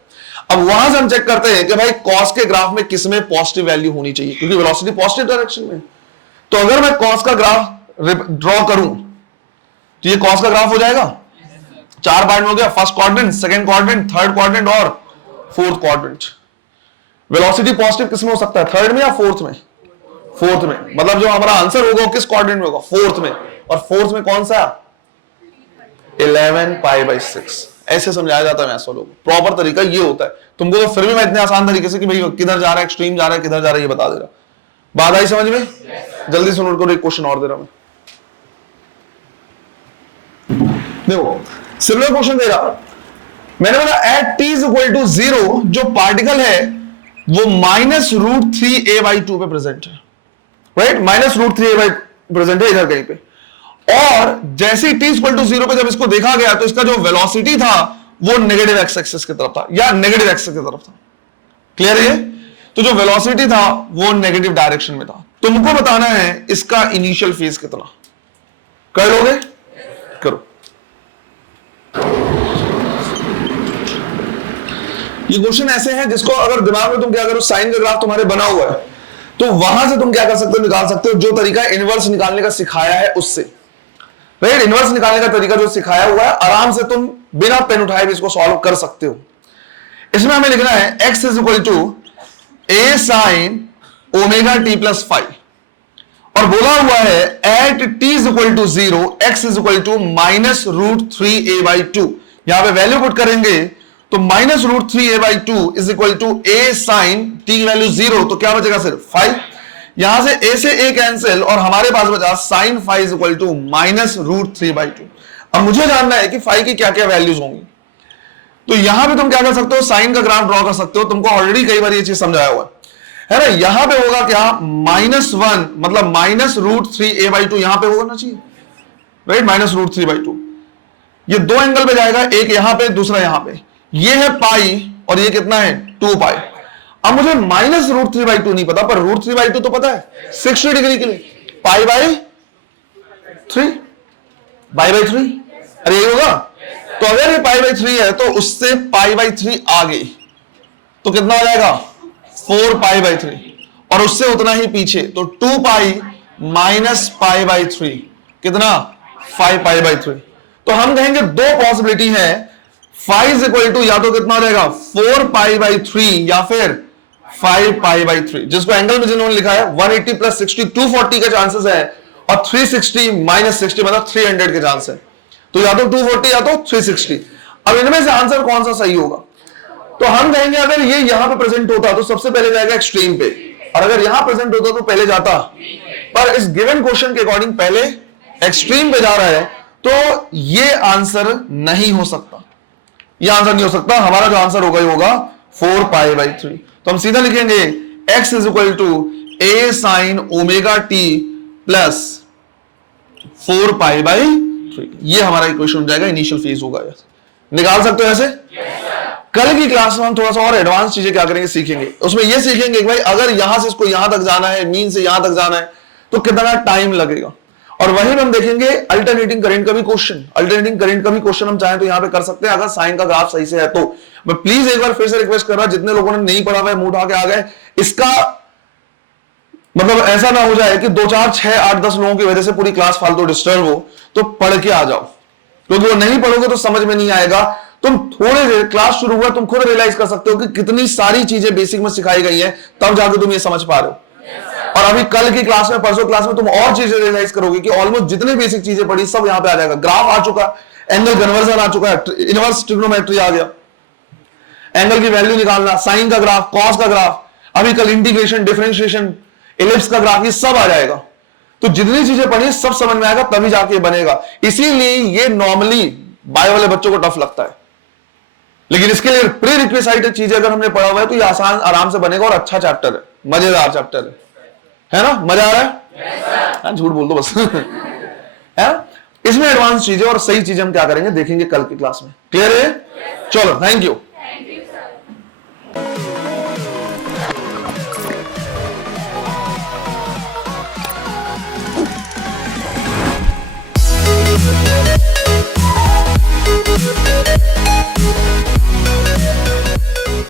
अब वहां से हम चेक करते हैं कि भाई कॉस के ग्राफ में किस में पॉजिटिव वैल्यू होनी चाहिए, क्योंकि वेलोसिटी पॉजिटिव डायरेक्शन में। तो अगर मैं कॉस का ग्राफ ड्रॉ करूं तो ये कॉस का ग्राफ हो जाएगा, 4 पार्ट में हो गया, first quadrant, second quadrant, third quadrant और फोर्थ क्वाड्रेंट। वेलोसिटी पॉजिटिव किस में हो सकता है, थर्ड में या फोर्थ में? फोर्थ में। मतलब जो हमारा आंसर होगा किस क्वाड्रेंट में होगा, फोर्थ में। और फोर्थ में कौन सा, 11 पाई बाई 6। ऐसे समझाया जाता है मैथ्स वालों को, प्रॉपर तरीका ये होता है। तुमको तो फिर भी मैं इतने आसान तरीके से कि भाई किधर जा रहा है, एक्सट्रीम जा रहा है, किधर जा रहा है, ये बता दे रहा। बात आई समझ में? जल्दी से नोट करो, एक क्वेश्चन और दे रहा मैं। देखो सिमिलर क्वेश्चन दे रहा, मैंने बोला एट t = 0 जो पार्टिकल है वो -√3a/2 पे प्रेजेंट है, राइट? -√3a प्रेजेंट है इधर कहीं पे, और जैसे t = 0 पे जब इसको देखा गया तो इसका जो वेलोसिटी था वो नेगेटिव एक्स एक्सिस की तरफ था या नेगेटिव एक्सिस की तरफ था। क्लियर है? तो जो वेलोसिटी था वो नेगेटिव डायरेक्शन में था। तुमको बताना है इसका इनिशियल फेज कितना। कर लोगे? करो। ये क्वेश्चन ऐसे है जिसको अगर दिमाग में तुम क्या करो, साइन का ग्राफ तुम्हारे बना हुआ है तो वहां से तुम क्या कर सकते हो, निकाल सकते हो। जो तरीका इनवर्स निकालने का सिखाया है उससे, राइट? इनवर्स निकालने का तरीका जो सिखाया हुआ है आराम से तुम बिना पेन उठाए भी इसको सॉल्व कर सकते हो। इसमें हमें लिखना है x = a sin ω t + phi, और बोला हुआ है एट t = 0 x = -√3a/2। यहां पे वैल्यू पुट करेंगे तो -√3a/2 = a sin t की वैल्यू 0, तो क्या बचेगा सिर्फ 5। यहां से a से a कैंसिल और हमारे पास बचा sin phi = -√3/2। अब मुझे जानना है कि phi की क्या क्या वैल्यूज होंगी, तो यहां पे तुम क्या कर सकते हो, साइन का ग्राफ ड्रॉ कर सकते हो। तुमको ऑलरेडी कई बार ये चीज समझाया हुआ है ना। यहां पे होगा क्या, -1 मतलब -√3a/2 यहां पे होगा ना चाहिए, राइट? -√3/2 ये दो एंगल पे जाएगा, एक यहां पे दूसरा यहां पे। ये है पाई और ये कितना है 2 पाई। अब मुझे -√3/2 नहीं पता, पर √3/2 तो पता है 60 डिग्री के लिए, π/3 π/3, अरे यही होगा। तो अगर ये π/3 है तो उससे π/3 आगे तो कितना हो जाएगा 4 π/3, और उससे उतना ही पीछे तो 2 पाई माइनस π/3 कितना 5 π/3। तो हम कहेंगे दो पॉसिबिलिटी है, phi = या तो कितना हो जाएगा 4 π/3 या फिर 5 π/3, जिसको एंगल में जिन्होंने लिखा है 180 + 60 240 के चांसेस है, और 360 - 60 मतलब 300 के चांस है। तो या तो 240 या तो 360। अब इनमें से आंसर कौन सा सही होगा, तो हम कहेंगे अगर ये यहां पे प्रेजेंट होता तो सबसे पहले जाएगा एक्सट्रीम पे, और अगर यहां प्रेजेंट होता तो पहले जाता, पर इस गिवन क्वेश्चन के अकॉर्डिंग पहले एक्सट्रीम पे जा रहा है, तो ये आंसर नहीं हो सकता। ये आंसर नहीं हो सकता। हमारा जो आंसर होगा ये होगा 4 π/3। तो हम सीधा लिखेंगे x = a sin ω t + 4 π/3। ये हमारा इक्वेशन हो जाएगा, इनिशियल फेज होगा। निकाल सकते हो ऐसे? कल की क्लास में हम थोड़ा सा और एडवांस चीजें क्या करेंगे, सीखेंगे। उसमें ये सीखेंगे कि भाई अगर यहां से इसको यहां तक जाना है, मीन से यहां तक जाना है, तो कितना टाइम लगेगा। और वहीं हम देखेंगे अल्टरनेटिंग करंट का भी क्वेश्चन। अल्टरनेटिंग करंट का भी क्वेश्चन हम चाहें तो यहां पे कर सकते हैं, अगर साइन का ग्राफ सही से है तो। मैं प्लीज एक बार फिर से रिक्वेस्ट कर रहा, जितने लोगों ने नहीं पढ़ा हुआ है मुंह उठा के आ गए, इसका मतलब ऐसा ना हो जाए कि 2 4 6 8 10 लोगों की वजह से पूरी क्लास फालतू डिस्टर्ब हो, तो पढ़ के आ जाओ, क्योंकि वो नहीं पढ़ोगे तो समझ में नहीं आएगा। तुम थोड़े देर क्लास शुरू हुआ तुम खुद रियलाइज कर सकते हो कि कितनी सारी चीजें बेसिक में सिखाई गई हैं, तब जाकर तुम ये समझ पा रहे हो। और अभी कल की क्लास में, परसों क्लास में तुम और चीजें रियलाइज करोगे कि ऑलमोस्ट जितने बेसिक चीजें पढ़ी सब यहां पे आ जाएगा। ग्राफ आ चुका, एंगल कन्वर्जन आ चुका है, इनवर्स ट्रिग्नोमेट्री आ गया, एंगल की वैल्यू निकालना, साइन का ग्राफ, कॉस का ग्राफ, अभी कल इंटीग्रेशन, डिफरेंशिएशन, इलिप्स का ग्राफ, ये सब आ जाएगा। तो जितनी चीजें पढ़ी सब समझ में आएगा, तभी जाके बनेगा। इसीलिए ये नॉर्मली बायो वाले बच्चों को टफ लगता है, लेकिन इसके लिए प्री रिक्विजिट चीजें अगर हमने पढ़ा हुआ है तो ये आसान आराम से बनेगा, और अच्छा चैप्टर है, मजेदार चैप्टर है ना। मजा आ रहा है? झूठ बोल दो बस है ना। इसमें एडवांस चीजें और सही चीजें हम क्या करेंगे देखेंगे कल की क्लास में। क्लियर है? चलो, थैंक यू।